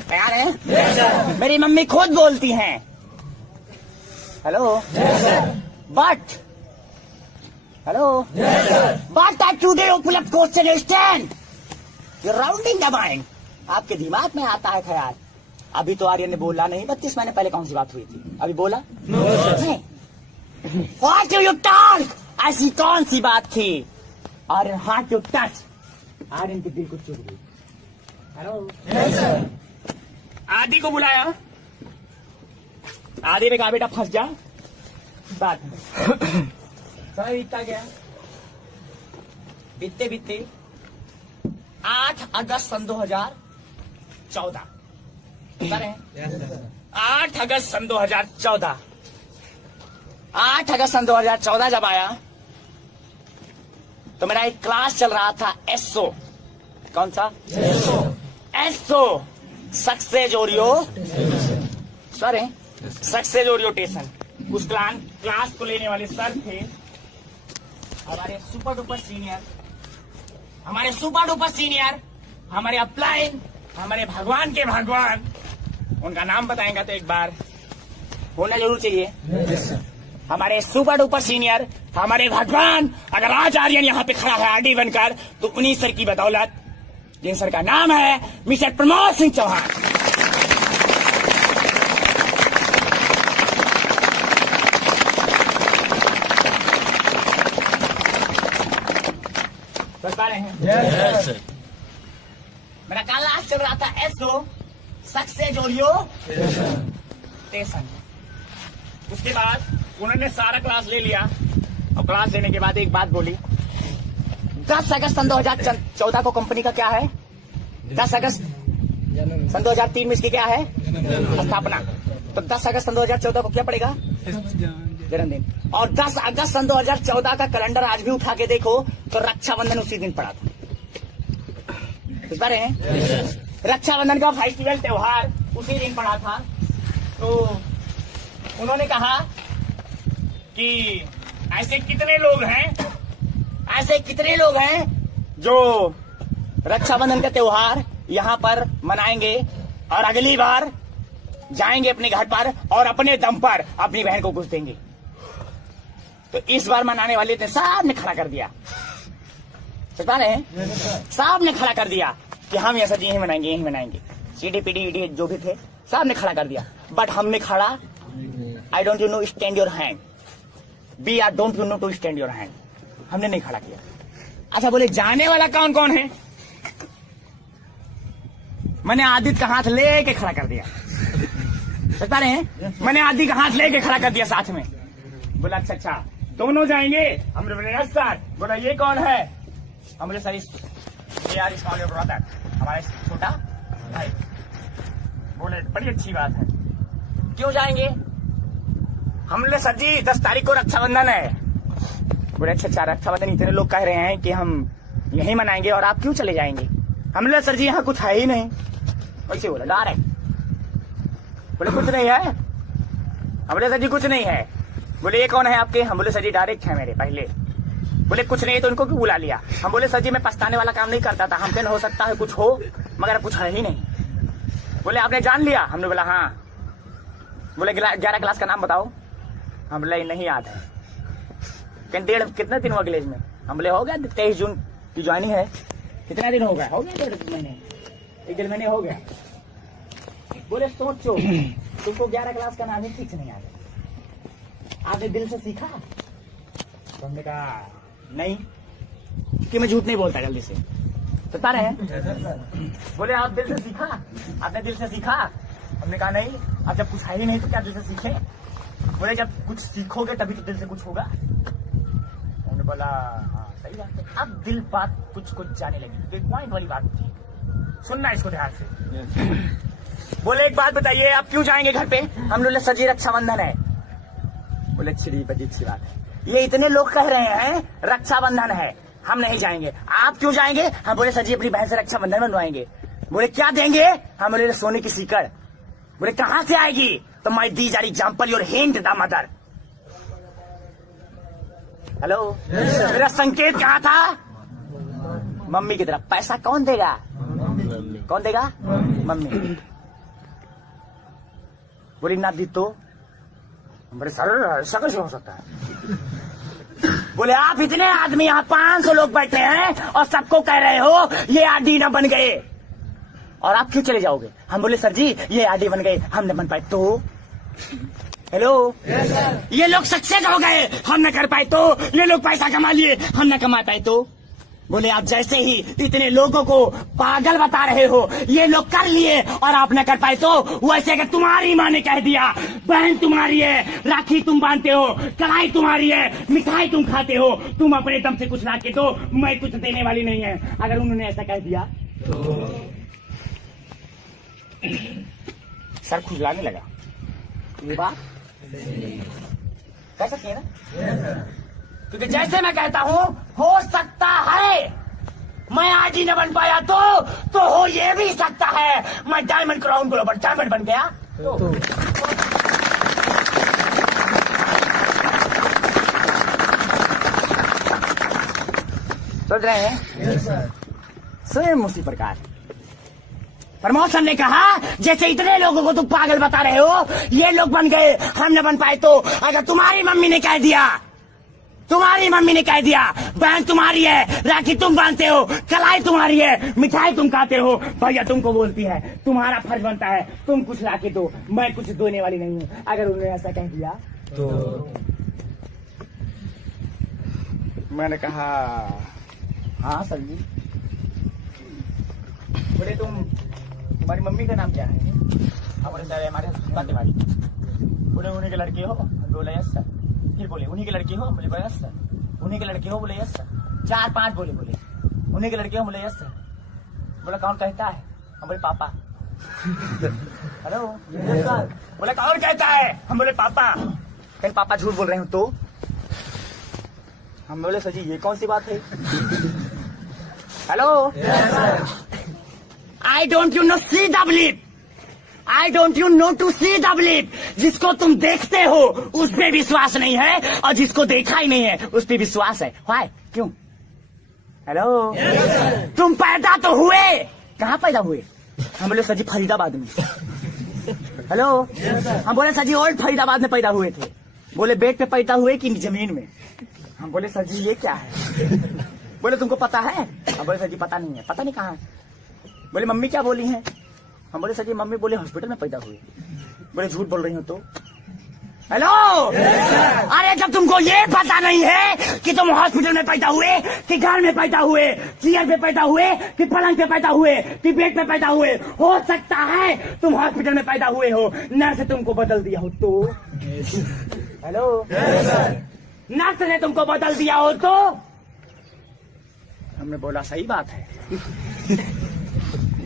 तैयार है? मेरी मम्मी खुद बोलती हैं, हेलो, बट आई टुडे उपलब्ध question stand rounding the mind. आपके दिमाग में आता है ख्याल, अभी तो आर्यन ने बोला नहीं, 32 महीने पहले कौन सी बात हुई थी? अभी बोला नहीं। What do you talk? ऐसी कौन सी बात थी? Aryan heart to touch, Aryan के दिल को चुभ गई। हेलो, आदि को बुलाया, आदि ने कहा बेटा फंस जा, बात समय बीतता गया। बीतते 8 अगस्त सन 2014, 8 अगस्त सन 2014, 8 अगस्त सन 2014 जब आया तो मेरा एक क्लास चल रहा था एसओ। कौन सा? SO, success orientation. उस क्लास को लेने वाले सर थे हमारे सुपर डुपर सीनियर, हमारे अपलाइन, हमारे भगवान के भगवान। उनका नाम बताएंगे तो एक बार होना जरूर चाहिए। हमारे सुपर डुपर सीनियर, हमारे भगवान। अगर आज आर्यन यहाँ पे खड़ा है आरडी बनकर, तो उन्हीं सर की बदौलत, जिन सर का नाम है मिस्टर प्रमोद सिंह चौहान। समझ पा रहे हैं? Yes, मेरा क्लास चल रहा था एसओ, सक्सेस ओरिएंटेशन। उसके बाद उन्होंने सारा क्लास ले लिया और क्लास लेने के बाद एक बात बोली, 10 अगस्त सन 2014 को कंपनी का क्या है? 10 अगस्त सन 2003 में इसकी क्या है? स्थापना। तो 10 अगस्त सन 2014 को क्या पड़ेगा? जन्मदिन। और 10 अगस्त सन 2014 का कैलेंडर आज भी उठा के देखो तो रक्षाबंधन उसी दिन पड़ा था। समझ पा रहे हैं? रक्षाबंधन का फेस्टिवल त्योहार उसी दिन पड़ा था। तो उन्होंने कहा कि ऐसे कितने लोग हैं जो रक्षाबंधन का त्योहार यहाँ पर मनाएंगे और अगली बार जाएंगे अपने घर पर और अपने दम पर अपनी बहन को कुछ देंगे। तो इस बार मनाने वाले ने साहब ने खड़ा कर दिया। समझ रहे हैं? साहब ने खड़ा कर दिया कि हम ऐसा यही मनाएंगे। सीडीपीडी जो भी थे साहब ने खड़ा कर दिया। बट हमने खड़ा, I don't you know stand your hand, be are don't you know to stand your hand. हमने नहीं खड़ा किया। अच्छा बोले जाने वाला कौन कौन है? मैंने आदित्य का हाथ लेके खड़ा कर दिया। बता रहे हैं? मैंने आदित्य का हाथ लेके खड़ा कर दिया साथ में। बोला अच्छा दोनों जाएंगे? हमने बोले यस सर। बोला ये कौन है? हम बोले सर ये आर स्मॉल योर ब्रदर, हमारा छोटा भाई। बोले बड़ी अच्छी बात है, क्यों जाएंगे? हम बोले सर जी 10 तारीख को रक्षाबंधन है। बोले अच्छा रक्षाबंधन इतने लोग कह रहे हैं कि हम यही मनाएंगे और आप क्यों चले जाएंगे? हम बोले सर जी यहाँ कुछ है ही नहीं। वैसे बोला डायरेक्ट। बोले कुछ नहीं है? हम बोले सर जी कुछ नहीं है। बोले ये कौन है आपके? हम बोले सर जी डायरेक्ट है मेरे पहले। बोले कुछ नहीं तो उनको क्यों बुला लिया? हम बोले सर जी मैं पछताने वाला काम नहीं करता था, हमसे हो सकता है कुछ हो मगर कुछ है ही नहीं। बोले आपने जान लिया? हमने बोला हाँ। बोले 11 क्लास का नाम बताओ। हम बोले नहीं याद है। कितने दिन हुआ कॉलेज में? हम बोले हो गया 23 जून की ज्वाइनिंग है। कितना दिन हो गया? 1.5 महीने, 1.5 महीने हो गया। बोले सोचो तुमको 11 क्लास का नाम ही ठीक से नहीं आता, आपने दिल से सीखा? तो हमने कहा नहीं, कि मैं झूठ नहीं बोलता जल्दी से। बता रहे हैं? बोले आप दिल से सीखा? आपने दिल से सीखा? हमने कहा नहीं। अब जब कुछ है ही नहीं तो क्या दिल से सीखे? बोले जब कुछ सीखोगे तभी तो दिल से कुछ होगा। हमने बोला हाँ सही बात है। अब दिल बात कुछ जाने लगी। एक पॉइंट वाली बात थी, सुनना इसको ध्यान से। बोले एक बात बताइए आप क्यों जाएंगे घर पे? हम बोले सर जी रक्षाबंधन है। बोले अच्छी बात है। ये इतने लोग कह रहे हैं रक्षाबंधन है, हम नहीं जाएंगे, आप क्यों जाएंगे? हम बोले सर जी अपनी बहन से रक्षाबंधन बनवाएंगे। बोले क्या देंगे? हम बोले सोने की सीकड़। बोले कहां से आएगी? तो my these are example your hint the mother. Hello मेरा संकेत कहाँ था? मम्मी की तरफ। पैसा कौन देगा? कौन देगा? मम्मी। बोली ना दी तो? बड़े सर सकल से हो सकता है। बोले आप इतने आदमी यहाँ 500 लोग बैठे हैं और सबको कह रहे हो ये आरडी ना बन गए और आप क्यों चले जाओगे? हम बोले सर जी ये आरडी बन गए, हम न बन पाए तो। हेलो ये लोग सक्सेस हो गए, हम न कर पाए तो। ये लोग पैसा कमा लिए, हम न कमा पाए तो। बोले आप जैसे ही इतने लोगों को पागल बता रहे हो, ये लोग कर लिए और आप न कर पाए तो, वैसे अगर तुम्हारी माँ ने कह दिया बहन तुम्हारी है, राखी तुम बांधते हो, कढ़ाई तुम्हारी है, मिठाई तुम खाते हो, तुम अपने दम से कुछ ला के दो, मैं कुछ देने वाली नहीं है, अगर उन्होंने ऐसा कह दिया सर खुजलाने लगा। ये बात कह सकते हैं ना? क्योंकि जैसे मैं कहता हूं हो सकता मैं आज ही न बन पाया तो हो ये भी सकता है मैं डायमंड क्राउन ग्लोबल डायमंड बन गया तो। समझ रहे हैं? सेम उसी प्रकार प्रमोशन ने कहा जैसे इतने लोगों को तुम पागल बता रहे हो, ये लोग बन गए, हम न बन पाए तो। अगर तुम्हारी मम्मी ने कह दिया, तुम्हारी मम्मी ने कह दिया बहन तुम्हारी है, राखी तुम बांधते हो, कलाई तुम्हारी है, मिठाई तुम खाते हो, भैया तुमको बोलती है, तुम्हारा फर्ज बनता है तुम कुछ लाके दो, मैं कुछ देने वाली नहीं हूँ। अगर उन्होंने ऐसा कह दिया तो मैंने कहा हाँ सर जी। बोले तुम्हारी मम्मी का नाम क्या है? हमारे सर हमारे बातें बोले उन्हीं के लड़के हो? बोले यस सर। फिर बोले उन्हीं के लड़के हो? बोले यस सर। उन्हीं के लड़के हो? बोले यस सर। 4-5 बोले उन्हीं के लड़के हो? बोले यस सर। बोला कौन कहता है? हम बोले पापा। हेलो बोले कौन कहता है? हम बोले पापा। कहीं पापा झूठ बोल रहे हो तो? हम बोले सर जी ये कौन सी बात है? Hello I don't you know see the bleep, I don't you know to see the bleep. जिसको तुम देखते हो उस पे विश्वास नहीं है और जिसको देखा ही नहीं है उस पे विश्वास है। वाई क्यों? हेलो तुम पैदा तो हुए, कहाँ पैदा हुए? हम बोले सर जी फरीदाबाद में। हेलो हम बोले सर जी ओल्ड फरीदाबाद में पैदा हुए थे। बोले बेड पे पैदा हुए कि जमीन में? हम बोले सर जी ये क्या है? बोले तुमको पता है? हम बोले सर जी पता नहीं है। पता नहीं कहाँ है? बोले मम्मी क्या बोली है? हम बोले सर जी मम्मी बोले हॉस्पिटल में पैदा हुए। बोले झूठ बोल रही हो तो? हेलो अरे जब तुमको ये पता नहीं है कि तुम हॉस्पिटल में पैदा हुए कि घर में पैदा हुए, चेयर पे पैदा हुए कि पलंग पे पैदा हुए कि बेड पे पैदा हुए, हो सकता है तुम हॉस्पिटल में पैदा हुए हो, नर्स ने तुमको बदल दिया हो तो? हेलो नर्स ने तुमको बदल दिया हो तो? हमने बोला सही बात है।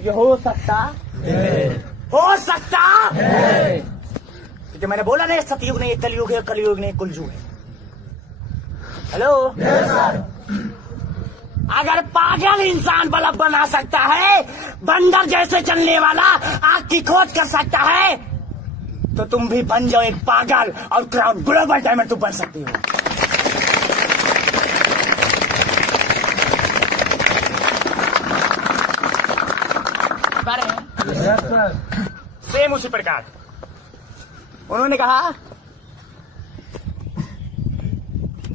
ये हो सकता है। जो मैंने बोला नहीं सतयुग नहीं कलयुग है, कलयुग नहीं कुलयुग है। हेलो अगर पागल इंसान बल्ब बना सकता है, बंदर जैसे चलने वाला आग की खोज कर सकता है, तो तुम भी बन जाओ एक पागल और क्राउन ग्लोबल डायमंड तुम बन सकती हो। सेम उसी प्रकार उन्होंने कहा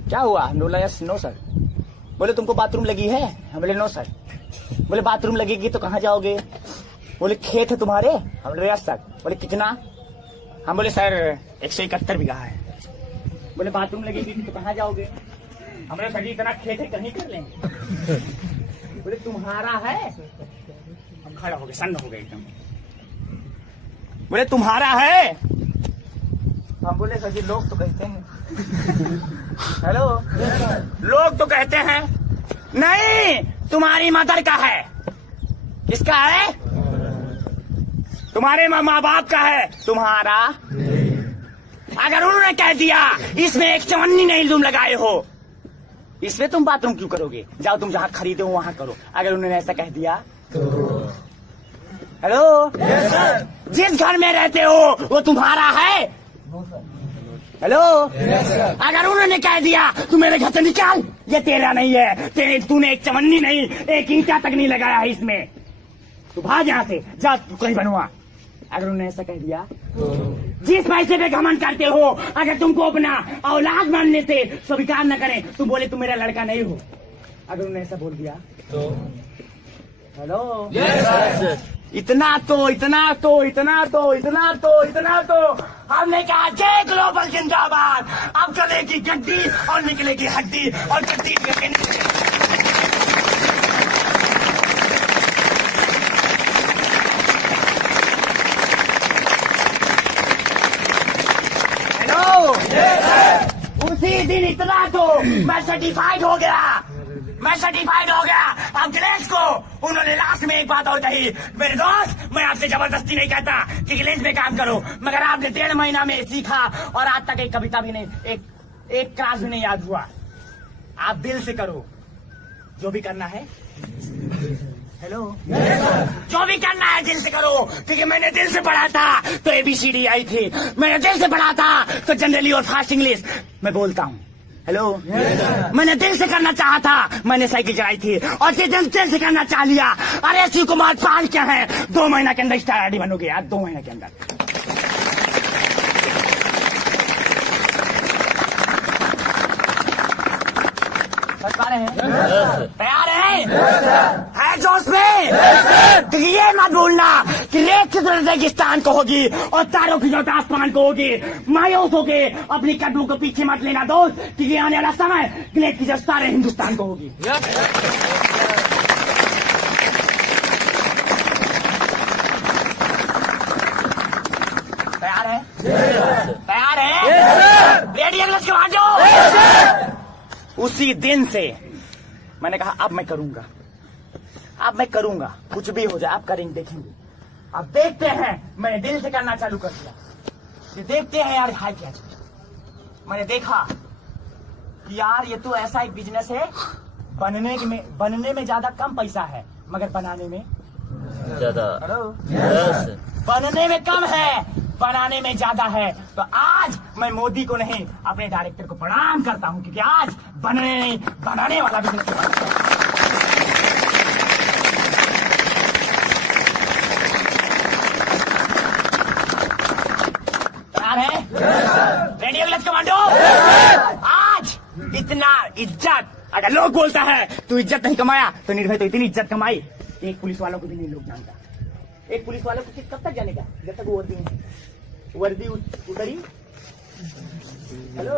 क्या हुआ? हम बोला यस नो सर। बोले तुमको बाथरूम लगी है? हम बोले नो सर। बोले बाथरूम लगेगी तो कहाँ जाओगे? बोले खेत है तुम्हारे? हम बोले यस सर। बोले कितना? हम बोले सर 171 बीघा है। बोले बाथरूम लगेगी तो कहाँ जाओगे? हम बोले सर जी इतना खेत है कहीं कर लेंगे। बोले तुम्हारा है? हम खड़ा हो गए, सन्न हो गए एकदम। बोले तुम्हारा है? हम बोले सर जी लोग तो कहते हैं। हेलो लोग तो कहते हैं नहीं, तुम्हारी मदर का है। किसका है? तुम्हारे माँ बाप का है, तुम्हारा। अगर उन्होंने कह दिया इसमें एक चवन्नी नहीं तुम लगाए हो, इसमें तुम बाथरूम क्यों करोगे? जाओ तुम जहाँ खरीदे हो वहां करो। अगर उन्होंने ऐसा कह दिया तो? हेलो जिस घर में रहते हो वो तुम्हारा है? हेलो अगर उन्होंने कह दिया तू मेरे घर से निकाल, ये तेरा नहीं है, तूने एक चवन्नी नहीं, एक ईंटा तक नहीं लगाया है इसमें, तू भाग यहाँ से, जा तू कहीं बनवा। अगर उन्होंने ऐसा कह दिया जिस पैसे पे घमंड करते हो, अगर तुमको अपना औलाद मानने से स्वीकार न करें, तुम बोले तुम मेरा लड़का नहीं हो, अगर उन्होंने ऐसा बोल दिया तो? हेलो इतना तो हमने कहा जय ग्लोबल जिंदाबाद। अब चलेगी गड्डी और निकलेगी हड्डी और गड्डी करके निकलेगी। हेलो उसी दिन इतना तो मैं सर्टिफाइड हो गया। अब गिलेश को उन्होंने लास्ट में एक बात और कही, मेरे दोस्त मैं आपसे जबरदस्ती नहीं कहता कि गिलेश में काम करो, मगर आपने 1.5 महीना में सीखा और आज तक एक कविता भी नहीं, एक क्लास भी नहीं याद हुआ। आप दिल से करो, जो भी करना है, हेलो, जो भी करना है दिल से करो, क्योंकि मैंने दिल से पढ़ा था तो ABCD आई थी, मैंने दिल से पढ़ा था तो जनरली और फास्ट इंग्लिश मैं बोलता हूँ। हेलो, मैंने दिल से करना चाहा था, मैंने साइकिल चलाई थी, और दिल से करना चाह लिया। अरे शिव कुमार पाल क्या है, 2 महीना के अंदर स्टार आईडी बनोगे यार, 2 महीना के अंदर। तैयार है जोश में? तो ये मत भूलना कि रेत की तरफ रेगिस्तान को होगी और तारों की जोत आसमान को होगी। मायूस होके अपनी कदमों को पीछे मत लेना दोस्त, क्योंकि आने वाला समय ग्लेट की जोत सारे हिंदुस्तान को होगी। तैयार है? तैयार है? रेडी अगले के बाद जाओ। उसी दिन से मैंने कहा अब मैं करूंगा, कुछ भी हो जाए आप करेंगे, देखेंगे। अब देखते हैं, मैंने दिल से करना चालू कर दिया। ये देखते हैं यार हाल क्या चीज। मैंने देखा कि यार ये तो ऐसा एक बिजनेस है, बनने में ज्यादा कम पैसा है, मगर बनाने में ज्यादा। बनने में कम है, बनाने में ज्यादा है। तो आज मैं मोदी को नहीं, अपने डायरेक्टर को प्रणाम करता हूं, क्योंकि आज बनाने वाला बिजनेस है। रेडी अगले कमांडो? आज इतना इज्जत अगर लोग बोलता है तू इज्जत नहीं कमाया, तो निर्भय तो इतनी इज्जत कमाई, एक पुलिस वालों को भी नहीं लोग जानता। एक पुलिस वालों को कब तक जानेगा, जब तक वो वर्दी उतरी। हेलो,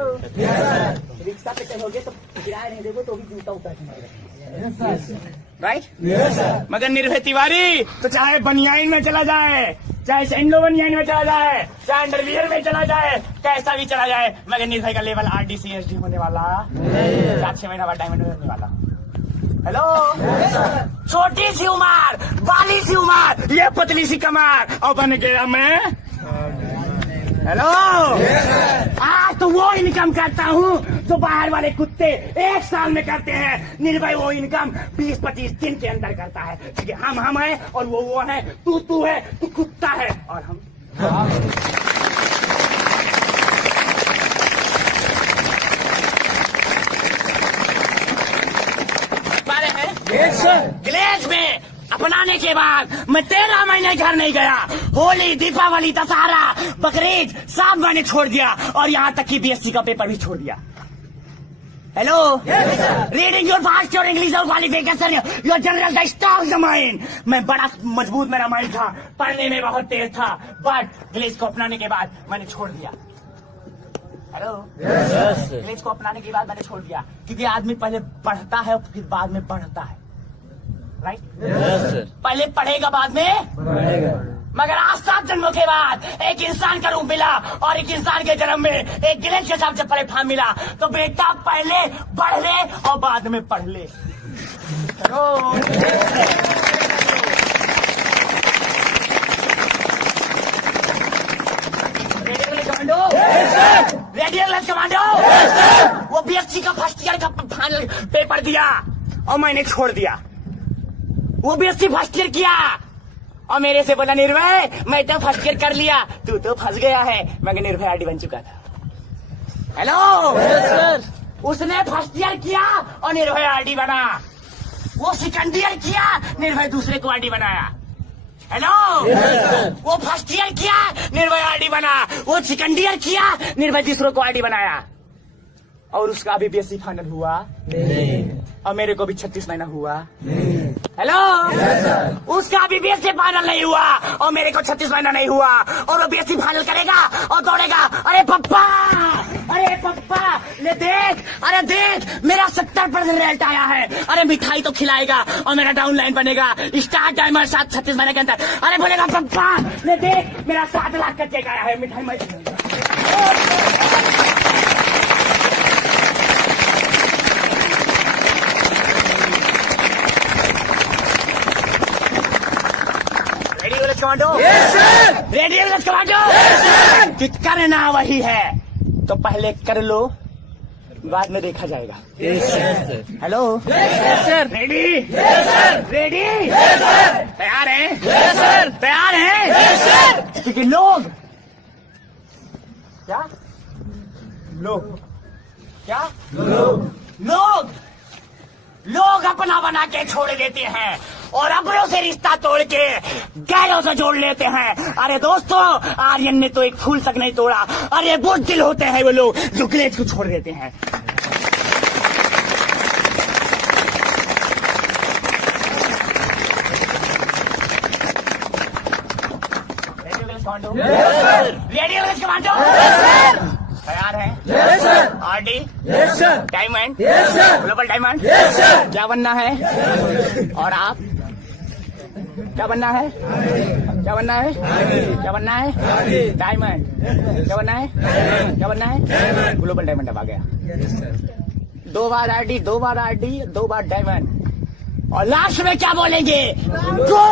रिक्शा पे चलोगे तो किराया नहीं दोगे तो भी जूता उतर के, राइट? मगर निर्भय तिवारी तो चाहे बनियाइन में चला जाए, चाहे सैंडो बनियाइन में चला जाए, चाहे अंडरवियर में चला जाए, कैसा भी चला जाए, मगर निर्भय का लेवल RDCSD होने वाला 4-6 महीना बाद डायमंड होने वाला। हेलो, छोटी सी उम्र, बाली सी उम्र, ये पतली सी कमर, और बन गया मैं। हेलो, आज तो वो इनकम करता हूँ जो बाहर वाले कुत्ते 1 साल में करते हैं। निर्भय वो इनकम 20-25 दिन के अंदर करता है, क्योंकि हम है और वो है, तू है, तू कुत्ता है और हम। ग्लेज में अपनाने के बाद मैं 13 महीने घर नहीं गया। होली, दीपावली, दशहरा, बकरीद सब मैंने छोड़ दिया, और यहाँ तक कि BSc का पेपर भी छोड़ दिया। Hello, reading your fast your English और qualification your general the stock the mind. मैं बड़ा मजबूत मेरा माइंड था, पढ़ने में बहुत तेज था, बट ग्लेज को अपनाने के बाद मैंने छोड़ दिया। हेलो, ग्लेज को अपनाने के बाद मैंने छोड़ दिया, क्योंकि आदमी पहले पढ़ता है और फिर बाद में पढ़ता है, राइट? पहले पढ़ेगा बाद में पढ़ेगा। मगर आज 7 जन्मों के बाद एक इंसान का रूप मिला, और एक इंसान के जन्म में एक ग्लेज के हिसाब से प्लेटफॉर्म मिला। तो बेटा पहले पढ़ ले और बाद में पढ़ ले। रेडियल कमांडो, वो BSc का फर्स्ट ईयर का फाइनल पेपर दिया और मैंने छोड़ दिया। वो BSc फर्स्ट ईयर किया और मेरे से बोला निर्भय मैं तो फर्स्ट ईयर कर लिया, तू तो फंस गया है, मगर निर्भय आरडी बन चुका था। हेलो, उसने फर्स्ट ईयर किया और निर्भय आरडी बना। वो सेकंड ईयर किया, निर्भय दूसरे को आरडी बनाया। हेलो, वो फर्स्ट ईयर किया, निर्भय आरडी बना। वो सेकंड ईयर किया, निर्भय दूसरों को आरडी बनाया। और उसका भी BSc फाइनल हुआ नहीं, और मेरे को भी 36 महीना हुआ नहीं। हेलो, उसका भी BSc फाइनल नहीं हुआ और मेरे को 36 महीना नहीं हुआ, और वो BSc फाइनल करेगा और दौड़ेगा। अरे पप्पा, ले देख, अरे देख मेरा 70% रिजल्ट आया है। अरे मिठाई तो खिलाएगा और मेरा डाउन लाइन बनेगा, स्टार टाइमर 36 महीने के अंदर। अरे बोलेगा पप्पा ले देख मेरा 7 लाख का चेक आया है, मिठाई मैं कमांडो। रेडियल कमांडो, कि करना वही है तो पहले कर लो, बाद में देखा जाएगा। Hello sir. रेडी रेडी तैयार है तैयार है क्योंकि लोग क्या लोग अपना बना के छोड़ देते हैं और अपनों से रिश्ता तोड़ के गैरों से जोड़ लेते हैं। अरे दोस्तों, आर्यन ने तो एक फूल तक नहीं तोड़ा। अरे बुज़दिल होते हैं वो लोग जो ग्लेज को छोड़ देते हैं। रेडियो कमांडो तैयार है? आरडी डायमंड ग्लोबल डायमंड क्या बनना है? और आप क्या बनना है? क्या बनना है? क्या बनना है? डायमंड क्या बनना है? क्या बनना है? ग्लोबल डायमंड अब आ गया। 2 बार आरडी 2 बार आरडी 2 बार डायमंड और लास्ट में क्या बोलेंगे? गो।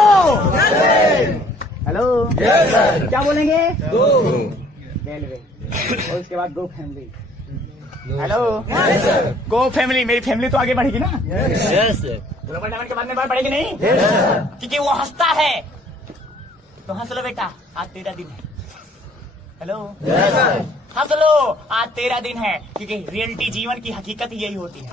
हेलो क्या बोलेंगे? रेलवे और उसके बाद गो फैमिली। हेलो गो फैमिली। मेरी फैमिली तो आगे बढ़ेगी ना? ग्लोबल डायमंड के बाद में बढ़ेगी नहीं? क्योंकि वो हंसता है तो हंस लो बेटा, आज 13 दिन है। हेलो हंस लो, आज 13 दिन है। क्योंकि रियलिटी जीवन की हकीकत यही होती है,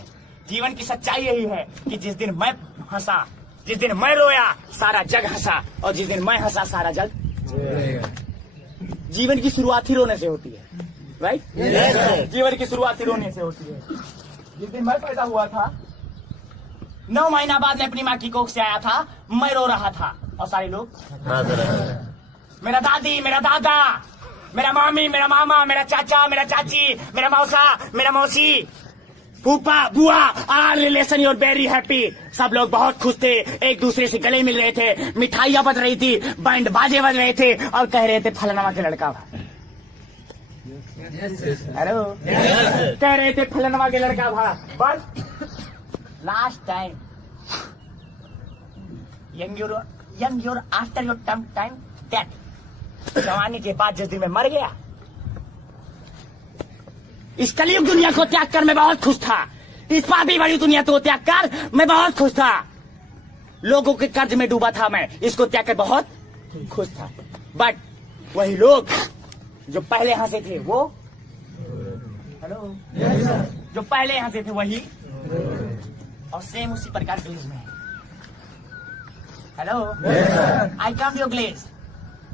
जीवन की सच्चाई यही है कि जिस दिन मैं हंसा, जिस दिन मैं रोया, सारा जग हंसा, और जिस दिन मैं हंसा सारा जग। जीवन की शुरुआत ही रोने से होती है, राइट? जीवन की शुरुआत ही रोने से होती है। जिस दिन मैं पैदा हुआ था, 9 महीना बाद मैं अपनी माँ की कोख से आया था, मैं रो रहा था और सारे लोग मेरा दादी, मेरा दादा, मेरा मामी, मेरा मामा, मेरा चाचा, मेरा चाची, मेरा मौसा, मेरा मौसी, फूफा, बुआ, are relation your very happy. सब लोग बहुत खुश थे, एक दूसरे से गले मिल रहे थे, मिठाइयां बज रही थी, बैंड बाजे बज रहे थे और कह रहे थे फलाना के लड़का। हेलो कह रहे थे फलाना के लड़का भा। बस last time young your after your time that, जवानी के बाद जिस दिन मैं मर गया, इस कलयुग दुनिया को त्याग कर मैं बहुत खुश था। इस पापी बड़ी दुनिया को त्याग कर मैं बहुत खुश था। लोगों के कर्ज में डूबा था मैं, इसको त्याग कर बहुत खुश था। बट वही लोग जो पहले हंसे थे वो, हेलो जो पहले हंसे थे वही, और सेम उसी प्रकार ग्लेज में। Hello I come your Glaze,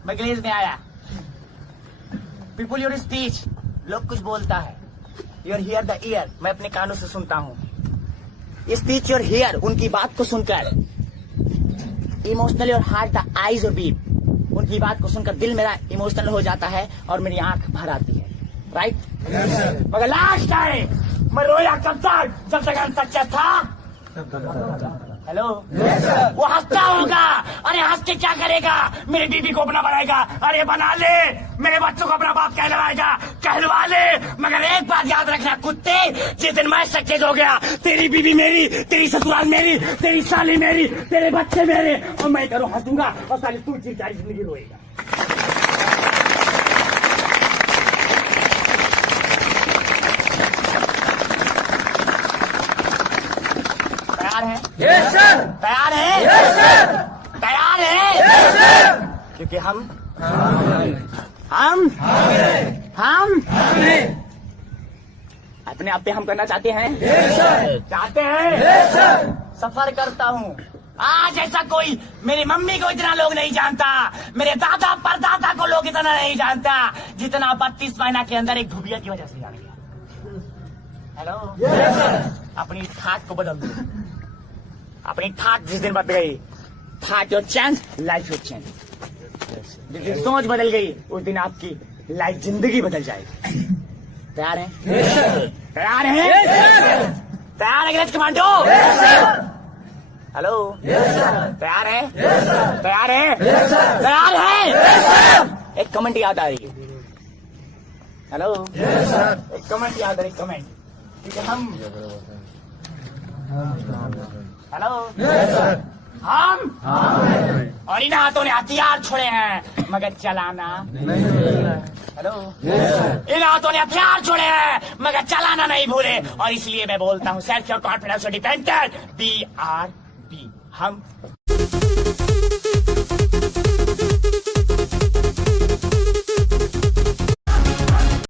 मैं ग्लेज में आया। पीपुल योर स्पीच, लोग कुछ बोलता है, योर हियर द ईयर, मैं अपने कानों से सुनता हूँ। स्पीच योर हियर, उनकी बात को सुनकर। Emotional your heart the eyes और बीप, उनकी बात को सुनकर दिल मेरा इमोशनल हो जाता है और मेरी आंख भर आती है, राइट? मगर लास्ट टाइम मैं रोया कब तक? जब तक हम सच्चा था। हेलो वो हंसता होगा, अरे हंस के क्या करेगा? मेरी बीबी को अपना बनाएगा, अरे बना ले। मेरे बच्चों को अपना बाप कहलवाएगा, कहलवा ले। मगर एक बात याद रखना कुत्ते, जिस दिन मैं सक्सेस हो गया, तेरी बीबी मेरी, तेरी ससुराल मेरी, तेरी साली मेरी, तेरे बच्चे मेरे, और मैं करूँ हंसूंगा और साली तू चिरचारी जिंदगी रोएगा। Yes sir. तैयार है? Yes sir. तैयार है? Yes sir. क्योंकि हम अपने आप पे हम करना चाहते हैं। Yes sir. चाहते हैं। Yes sir. सफर करता हूँ आज ऐसा कोई, मेरी मम्मी को इतना लोग नहीं जानता, मेरे दादा परदादा को लोग इतना नहीं जानता जितना 32 महीना के अंदर एक धुबिया की वजह से जान गया। Hello yes sir. अपनी ठाट को बदल दो, अपनी ठाट जिस दिन बदल गई, ठाट your change, life your change. जिस दिन सोच बदल गई उस दिन आपकी लाइफ जिंदगी बदल जाएगी। तैयार हैं? तैयार हैं? तैयार है ग्रेट कमांडो? हेलो तैयार है? तैयार है? तैयार है? एक कमेंट याद आ रही है। हेलो एक कमेंट याद आ रही, कमेंट, क्योंकि हम हेलो हम और इन हाथों ने हथियार छोड़े हैं मगर चलाना। हेलो इन हाथों ने हथियार छोड़े हैं मगर चलाना नहीं भूले, और इसलिए मैं बोलता हूँ self your confidence dependent BRB। हम